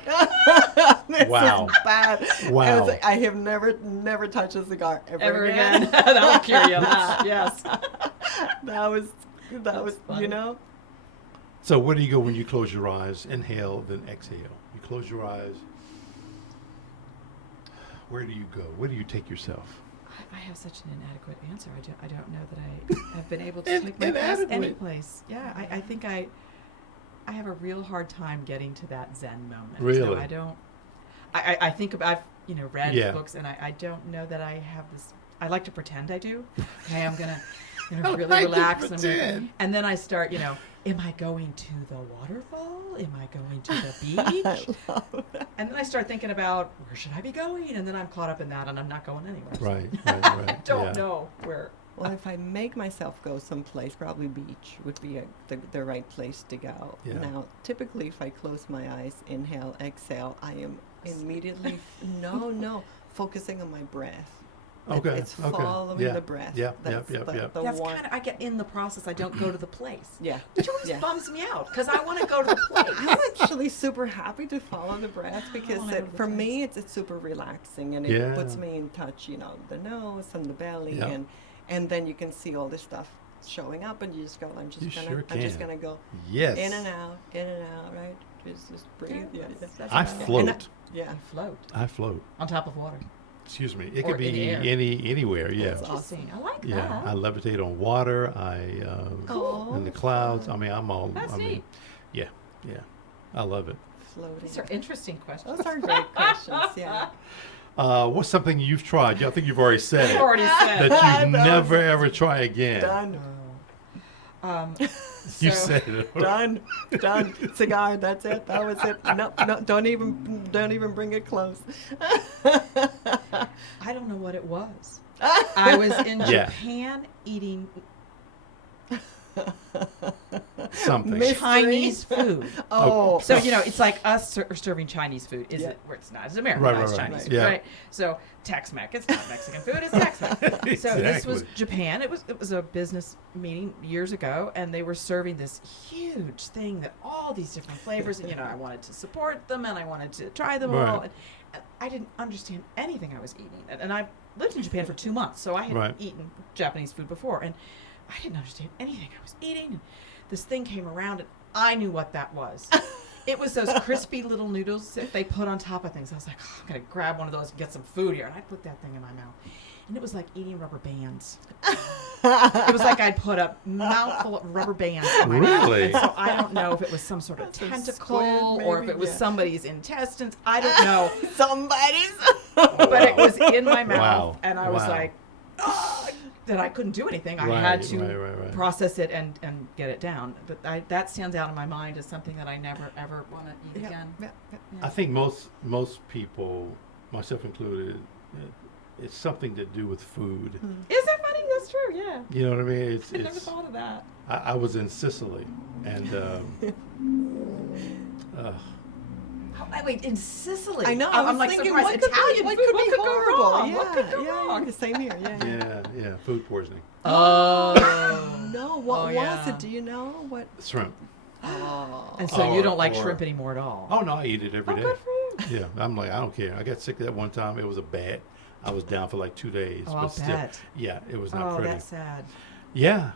This Wow. is bad. Wow. I was like, I have never touched a cigar Ever again. That'll cure you of that. Yes. that was funny. you know. So where do you go when you close your eyes? Inhale, then exhale. You close your eyes. Where do you go? Where do you take yourself? I have such an inadequate answer. I don't know that I have been able to take my class any Inadequate. place. Yeah, I think I have a real hard time getting to that Zen moment. So Really? I don't. I think about, I've read Yeah. books, and I don't know that I have this. I like to pretend I do. Okay, I'm gonna I really like to relax, and pretend. then I start. Am I going to the waterfall? Am I going to the I beach? love that. And then I start thinking about where should I be going, and then I'm caught up in that, and I'm not going anywhere. Right. I don't yeah. know where. Well, if I make myself go someplace, probably beach would be the right place to go. Yeah. Now, typically, if I close my eyes, inhale, exhale, I am immediately focusing on my breath. Okay. It's okay. following Yeah. the breath. Yeah. That's Yep. the That's one. kind of, I get in the process. I don't go to the place, Yeah. which always Yeah. bums me out because I want to go to the place. I'm actually super happy to follow the breath because wanna go to the for place. me it's super relaxing and Yeah. it puts me in touch, the nose and the belly Yeah. and then you can see all this stuff showing up and you just go, I'm You just sure can. gonna go Yes. in and out, right? Just breathe. Yeah. That's I about it. float. And yeah. I float I float. on top of water. Excuse me. It Or could be in the air. anywhere. Yeah. That's awesome. Interesting. I like Yeah. that. I levitate on water. Oh, In the clouds. fun. I mean, I'm all. That's I mean, neat. yeah. I love it. Floating. These are interesting questions. Those are great questions. Yeah. What's something you've tried? I think you've already said I've it. already said. That you've That never was ever try again. Done. You So- said it. Done. Cigar. That's it. That was it. No. Don't even bring it close. I don't know what it was. I was in Yeah. Japan eating Something. Mystery. Chinese food. Oh. So it's like us serving Chinese food. Is Yeah. it where it's not? It's American Right, right, right. Chinese Right. food, Yeah. right? So Tex-Mex. It's not Mexican food. It's Tex-Mex. So this was Exactly. Japan. It was a business meeting years ago, and they were serving this huge thing that all these different flavors. And I wanted to support them, and I wanted to try them Right. all. And I didn't understand anything I was eating, and I lived in Japan for 2 months, so I had Right. eaten Japanese food before, and I didn't understand anything I was eating. And this thing came around, and I knew what that was. It was those crispy little noodles that they put on top of things. I was like, I'm going to grab one of those and get some food here. And I put that thing in my mouth. And it was like eating rubber bands. It was like I'd put a mouthful of rubber bands in my mouth. Really? And so I don't know if it was some sort of That's a tentacle squid, or if maybe, it was yeah. somebody's intestines. I don't know. Somebody's. But it was in my mouth. Wow. And I was Wow. like, that I couldn't do anything. I Right, had to right. process it and get it down. But that stands out in my mind as something that I never ever want to eat Yeah, again. yeah. I think most people, myself included, it's something to do with food. Is that funny? That's true. Yeah. You know what I mean? I never thought of that. I was in Sicily, and Wait, in Sicily. I know. I'm I was like thinking, surprised. Italian what food. could What be could go horrible? wrong? Yeah, What could go yeah, wrong? Same here. Yeah. yeah, food poisoning. Oh. No, what Oh, was yeah. it? Do you know what? Shrimp. Oh. And so Or- you don't like or- shrimp anymore at all. Oh no, I eat it every Oh, day. good for you. Yeah, I'm like, I don't care. I got sick of that one time. It was a bat. I was down for like 2 days. Oh, but I'll still, bet. yeah, it was not Oh, pretty. that's sad. Yeah.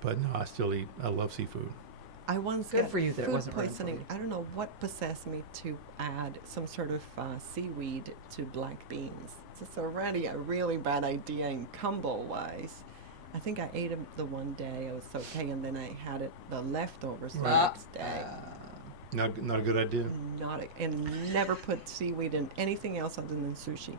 But no, I still eat. I love seafood. I once Good got for you that it food wasn't ruined for poisoning. you. I don't know what possessed me to add some sort of seaweed to black beans. It's already a really bad idea in combo-wise. I think I ate them the one day. It was okay, and then I had the leftovers the Right. next day. Not a good idea. And never put seaweed in anything else other than sushi.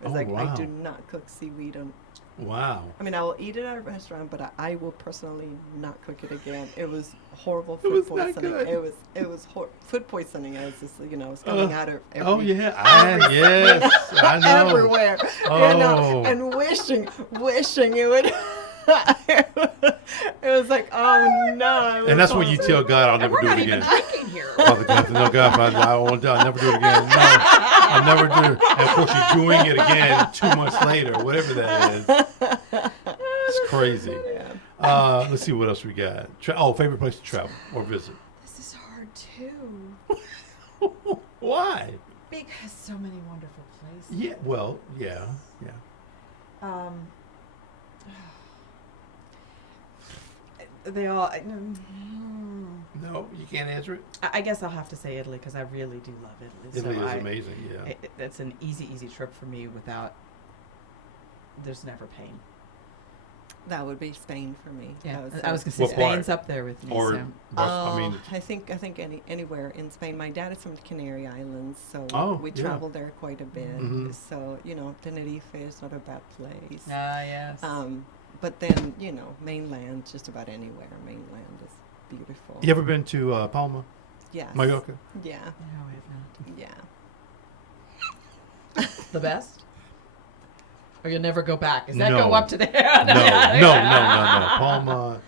It's Oh, like I wow. do not cook seaweed on Wow. I mean, I will eat it at a restaurant, but I will personally not cook it again. It was horrible It food was not poisoning. good. It was food poisoning. I was just, you know, it was coming out of Oh yeah, yes, I know. everywhere. You know, Oh. and wishing it would. It was like, oh no. It was And that's when you awful. tell God, I'll And never we're do not it even again. drinking here. Father God, no, God, I won't do. I'll never do it again. No, I'll never do it. And of course, you're doing it again 2 months later, whatever that is. It's crazy. Yeah. Let's see what else we got. Favorite place to travel or visit. This is hard too. Why? Because so many wonderful places. Yeah. Well. Yeah. Um, they all. No, you can't answer it. I guess I'll have to say Italy because I really do love Italy. Italy so is amazing. Yeah. It's an easy trip for me without. There's never pain. That would be Spain for me. Yeah, That was I was it. gonna say What part? Spain's up there with me. Or so. I mean, I think anywhere in Spain. My dad is from the Canary Islands, so Oh, we yeah. travel there quite a bit. Mhm. So you know, Tenerife is not a bad place. Ah yes. But then you know, mainland, just about anywhere. Mainland is beautiful. you ever been to Palma, Yes. Mallorca? Yeah. No, I have Yeah. not. The best. Or you'll never go back. Does that No. go up to there? No. Palma,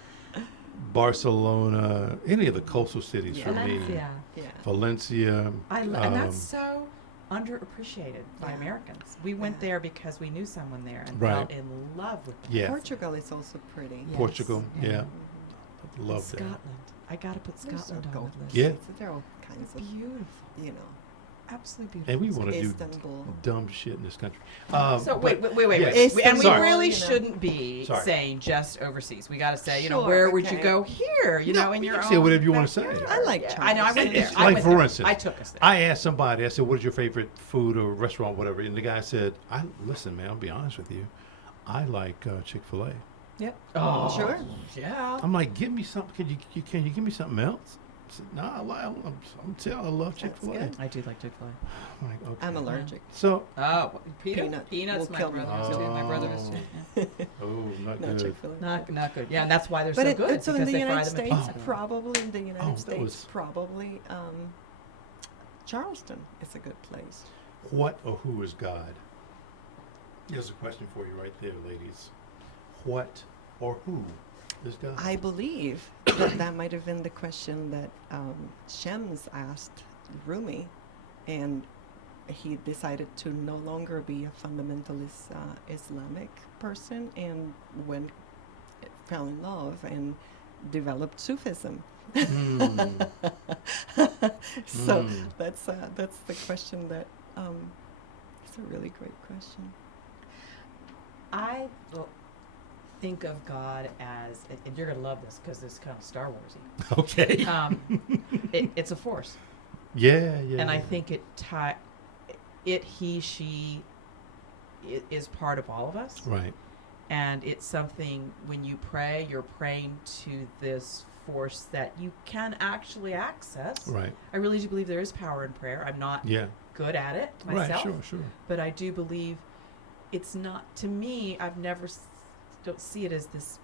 Barcelona, any of the coastal cities for me. Valencia. Yeah. Valencia. And that's so underappreciated by Yeah. Americans. We went Yeah. there because we knew someone there and Right. fell in love with them. Yeah. Portugal is also pretty. Yes. Portugal. Yeah. Yeah. Mhm. Love that. Scotland. I gotta put Those are Scotland on gold the list. Yeah. places. They're all kinds of, Beautiful. you know, Absolutely beautiful. And we want to do Istanbul. dumb shit in this country. So wait. Yes. And we Sorry. really You know. shouldn't be Sorry. saying just overseas. We got to say, Sure, where would you okay. go here? You know, in you your can own. say whatever you wanna say. backyard. I like Yeah, I know. I went there. It's I like, went for there. instance, I took us there. I asked somebody, I said, what is your favorite food or restaurant, whatever? And the guy said, listen, man, I'll be honest with you. I like Chick-fil-A. Yep. Oh, Sure. Yeah. I'm like, give me something. Can you give me something else? I said, no, I'm telling you, I love Chick-fil-A. good. I do like Chick-fil-A. I'm like, okay. I'm allergic. So, Oh, Peanut peanuts. will My kill me. brother was too. My brother was too. Yeah. oh, not No good. Chick-fil-A. Not good. Yeah, and that's why they're But so good. it's in because the they fry United them in States, peanut. probably in the United that States, was- probably Charleston is a good place. What or who is God? There's a question for you right there, ladies. What or who is God? I believe that might have been the question that Shems asked Rumi, and he decided to no longer be a fundamentalist Islamic person, and fell in love and developed Sufism. Hmm. So Mm. that's the question that it's a really great question. I think of God as, and you're gonna love this because it's kind of Star Warsy. Okay. It's a force, Yeah. and I think he, she, is part of all of us. Right. And it's something, when you pray, you're praying to this force that you can actually access. Right. I really do believe there is power in prayer. I'm not Yeah. good at it myself, Right. Sure. but I do believe it's not, to me, I've never, don't see it as this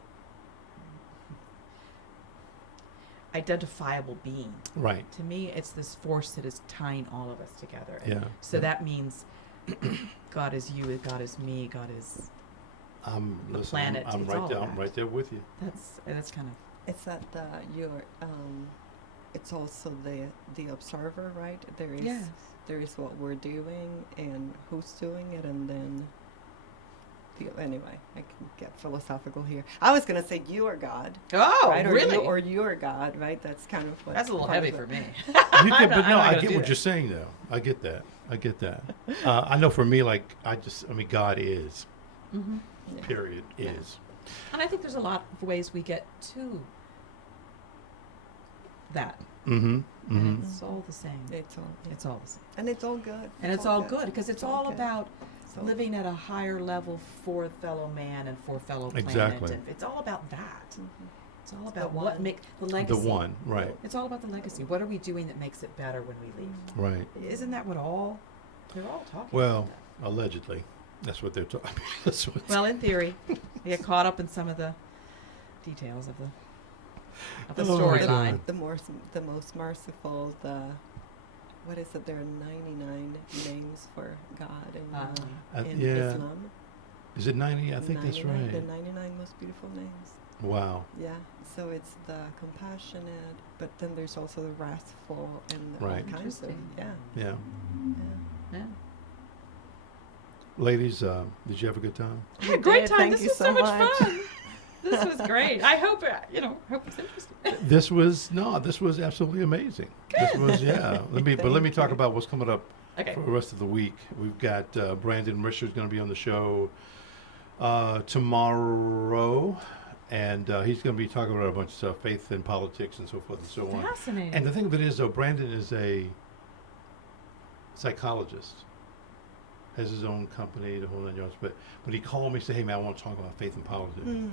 identifiable being. Right. To me, it's this force that is tying all of us together. And Yeah. so that means God is you, God is me, God is, the planet, I'm it's right all there. I'm that. right there with you. that's kind of, It's that it's also the observer, right? There is Yes. there is what we're doing and who's doing it, and then anyway, I can get philosophical here. I was gonna say you are God, oh, right? really? Or you are God, right? That's kind of what. That's a little part of heavy it. for me. You can, I'm but not no, I gonna get do what that. you're saying, though. I get that. I know for me, like, God is, Mm-hmm. Yeah. period, Yeah. is. And I think there's a lot of ways we get to that. Mm-hmm. And Mm-hmm. it's all the same. It's all It's all the same. and it's all good. And it's all good because it's all good. about It's all- living at a higher level for fellow man and for fellow planet. Exactly. And it's all about that. Mhm. It's all The about what one. make the The legacy. one, right, It's all about the legacy. What are we doing that makes it better when we leave? right. Isn't that what they're all talking Well, about? allegedly. That's what they're talking. That's what. Well, in theory, you get caught up in some of the details of the Oh, my storyline. God. The most merciful, what is it? There are 99 names for God in Yeah. Islam. Is it 90? I think that's 99, right. The 99 most beautiful names. Wow. Yeah. So it's the compassionate, but then there's also the wrathful and Right. all kinds of Interesting. Yeah. yeah. Yeah. Ladies, did you have a good time? I had a great did. time. Thank This you was so so much much. fun. This was great. I hope hope it's interesting. This was absolutely amazing. This was Let me Thank talk you. about what's coming up Okay. for the rest of the week. We've got Brandon Risher's going to be on the show tomorrow, and he's going to be talking about a bunch of stuff, faith and politics and so forth and so on. Fascinating. And the thing of it is, though, Brandon is a psychologist, has his own company, the whole nine yards. But he called me and said, "Hey man, I want to talk about faith and politics." Mm.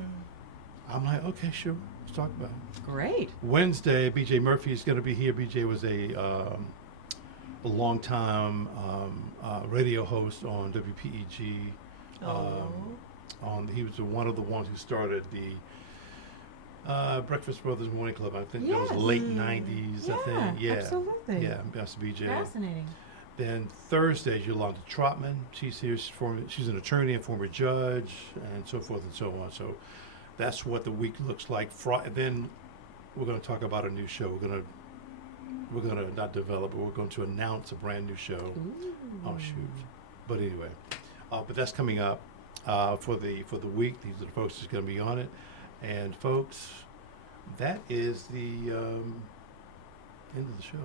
I'm like, "Okay, sure, let's talk about it." Great. Wednesday, BJ Murphy is going to be here. BJ was a long-time radio host on WPEG. He was one of the ones who started the Breakfast Brothers Morning Club. I think that was Yes. late '90s. I think. Yeah, absolutely. yeah, that's BJ. Fascinating. Then Thursday, Yolanda Trotman. She's here. She's an attorney and former judge, and so forth and so on. So that's what the week looks like. Then we're going to talk about a new show. We're gonna not develop, but we're going to announce a brand new show. Ooh. Oh shoot! But anyway, but that's coming up for the week. These are the folks that's going to be on it, and folks, that is the end of the show.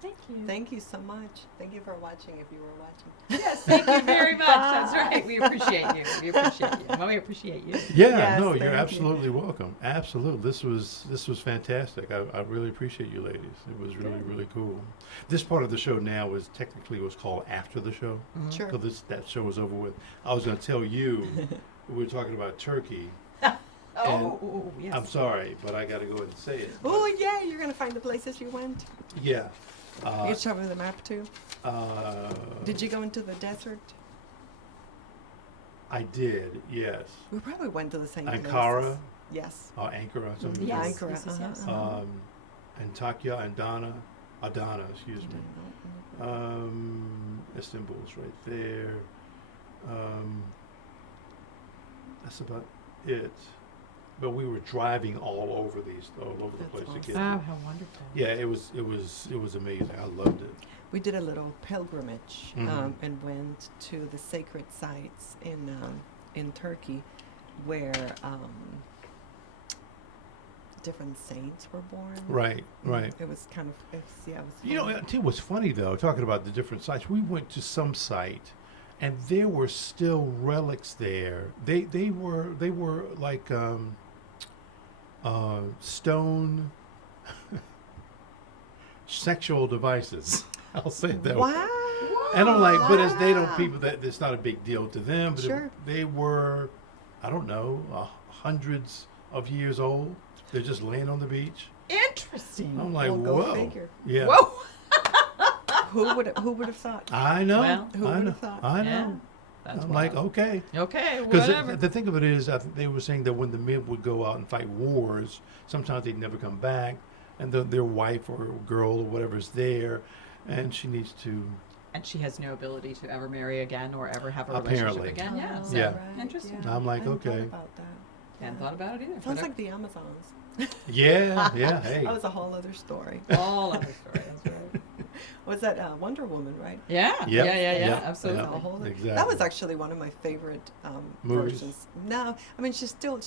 Thank you. Thank you so much. Thank you for watching. If you were watching. Yes, thank you very much. That's right. We appreciate you. We appreciate you. Well, we appreciate you. Yeah, Yes, no, thank you're you. absolutely welcome. Absolutely, this was fantastic. I really appreciate you, ladies. It was really really cool. This part of the show now is technically what's called after the show. Mhm. Sure. Because that show is over with. I was going to tell you we were talking about Turkey. Oh, yes. I'm sorry, but I got to go ahead and say it. Oh yeah, you're gonna find the places you went. Yeah. You show me the map too. Did you go into the desert? I did. Yes. We probably went to the same Ankara, places. Yes. Ankara, something. Yeah, Yes, Ankara. yes, yes, yes. Antakya, Adana, excuse me. Istanbul's right there. That's about it. But we were driving all over the That's place to awesome. get. Oh, how wonderful. Yeah, it was amazing. I loved it. We did a little pilgrimage Mhm. and went to the sacred sites in Turkey, where different saints were born. Right, right. It was kind of it was You know, fun. I tell you what's funny though, talking about the different sites, we went to some site and there were still relics there. They were like stone sexual devices. I'll say it that way. Wow. And I'm like, but as they don't people that it's not a big deal to them, but Sure. they were, I don't know, hundreds of years old. They're just laying on the beach. Interesting. I'm like, Well, go whoa. figure. Yeah. Whoa. Who would have thought? I know. Well, who I would know. have thought? I Yeah, know. that's I'm like, wild. okay. Okay, Because whatever. the thing of it is, I think they were saying that when the men would go out and fight wars, sometimes they'd never come back, and their wife or girl or whatever's there, and she needs to. And she has no ability to ever marry again or ever have a Apparently. relationship again. Yeah. Oh, So Yeah. right, Interesting. yeah. I'm like, I hadn't thought okay. about that. Hadn't thought about it either. Sounds Whatever. like the Amazons. Yeah, yeah. Hey. That was a whole other story. All other story. That's right. Was that Wonder Woman, right? Yeah. Yep. Yeah. Yep. Absolutely. That was a whole other- Exactly. That was actually one of my favorite Movies? versions. No, I mean she was still,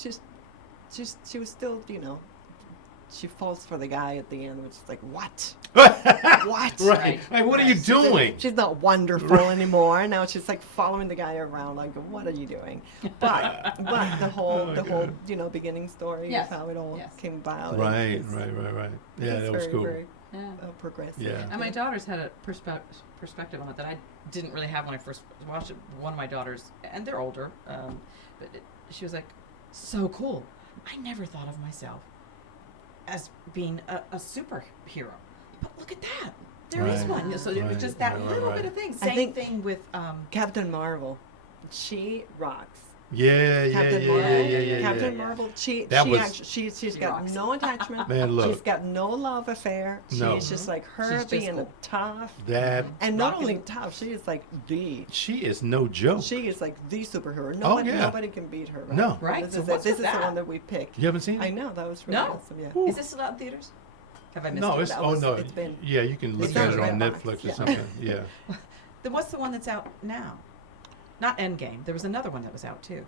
she falls for the guy at the end, which is like, what? What? Right. Right. Hey, what are you She's- doing? She's not wonderful anymore. Now she's like following the guy around, like, what are you doing? But the whole Oh, the whole God. beginning story Yes. of how it all Yes. came about. Right, It's- right. Yeah, it's that was very, cool. very Yeah. progressive. Yeah. And my daughter's had a perspective on it that I Didn't really have when I first watched it. One of my daughters, and they're older, but she was like, "So cool! I never thought of myself as being a superhero, but look at that, there is Right, one." So it was right, just that right, little right. bit of thing. I Same think- thing with Captain Marvel. She rocks. Yeah, yeah, Captain yeah, Marvel. yeah, yeah, yeah, Captain yeah. Marvel. That was- She's She got rocks. no attachment. Man, look. She's got no love affair. No. She's just like her She's just being cool. tough. That And not Rocking. only tough, she is like the. she is no joke. She is like the superhero. Oh, yeah. Nobody can beat her. Right? No. Right, This so is, what's this with is the that? one that we picked. You haven't seen it? I know that was really No. awesome. Yeah. Ooh. Is this still out in theaters? Have I missed No, it? it's That oh was- no, it's been- yeah, you can look it's at on it on Redbox, Netflix or yeah. something. Yeah, Then what's the one that's out now? Not Endgame. There was another one that was out too.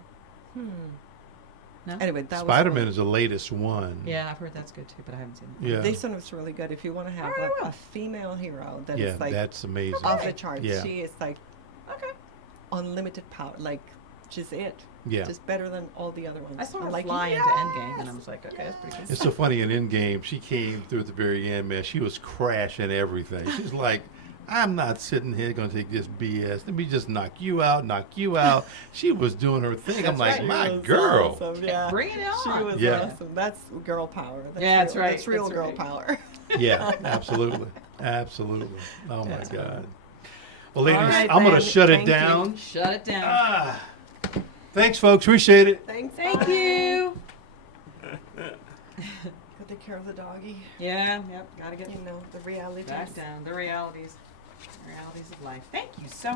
No? Anyway, that Spider-Man was is the latest one. Yeah, I've heard that's good too, but I haven't seen it. Yeah, This one was really good. If you want to have All right, I will. a female hero that yeah, is like that's amazing. off the Okay. charts, Yeah. she is like Okay. unlimited power. Like, she's it. Yeah, Just better than all the other ones. I saw her I'm like, fly into Endgame, and I yes! was like, okay, that's pretty good. it's so funny in Endgame. She came through at the very end, man. She was crashing everything. She's like, I'm not sitting here going to take this BS. Let me just knock you out, knock you out. She was doing her thing. I'm That's like, right. my She was girl. awesome, yeah. Bring it She on. was Yeah. awesome. That's girl power. Yeah, that's real, right. That's real That's girl right. power. Yeah, absolutely, absolutely. Oh my That's God. Well, ladies, right, I'm going to then. shut it Thank you. down. Shut it down. Ah, thanks, folks. Appreciate it. Thanks. Thank bye. you. Go take care of the doggy. Yeah, yep, gotta get You know, the realities. back down. The realities of life. Thank you so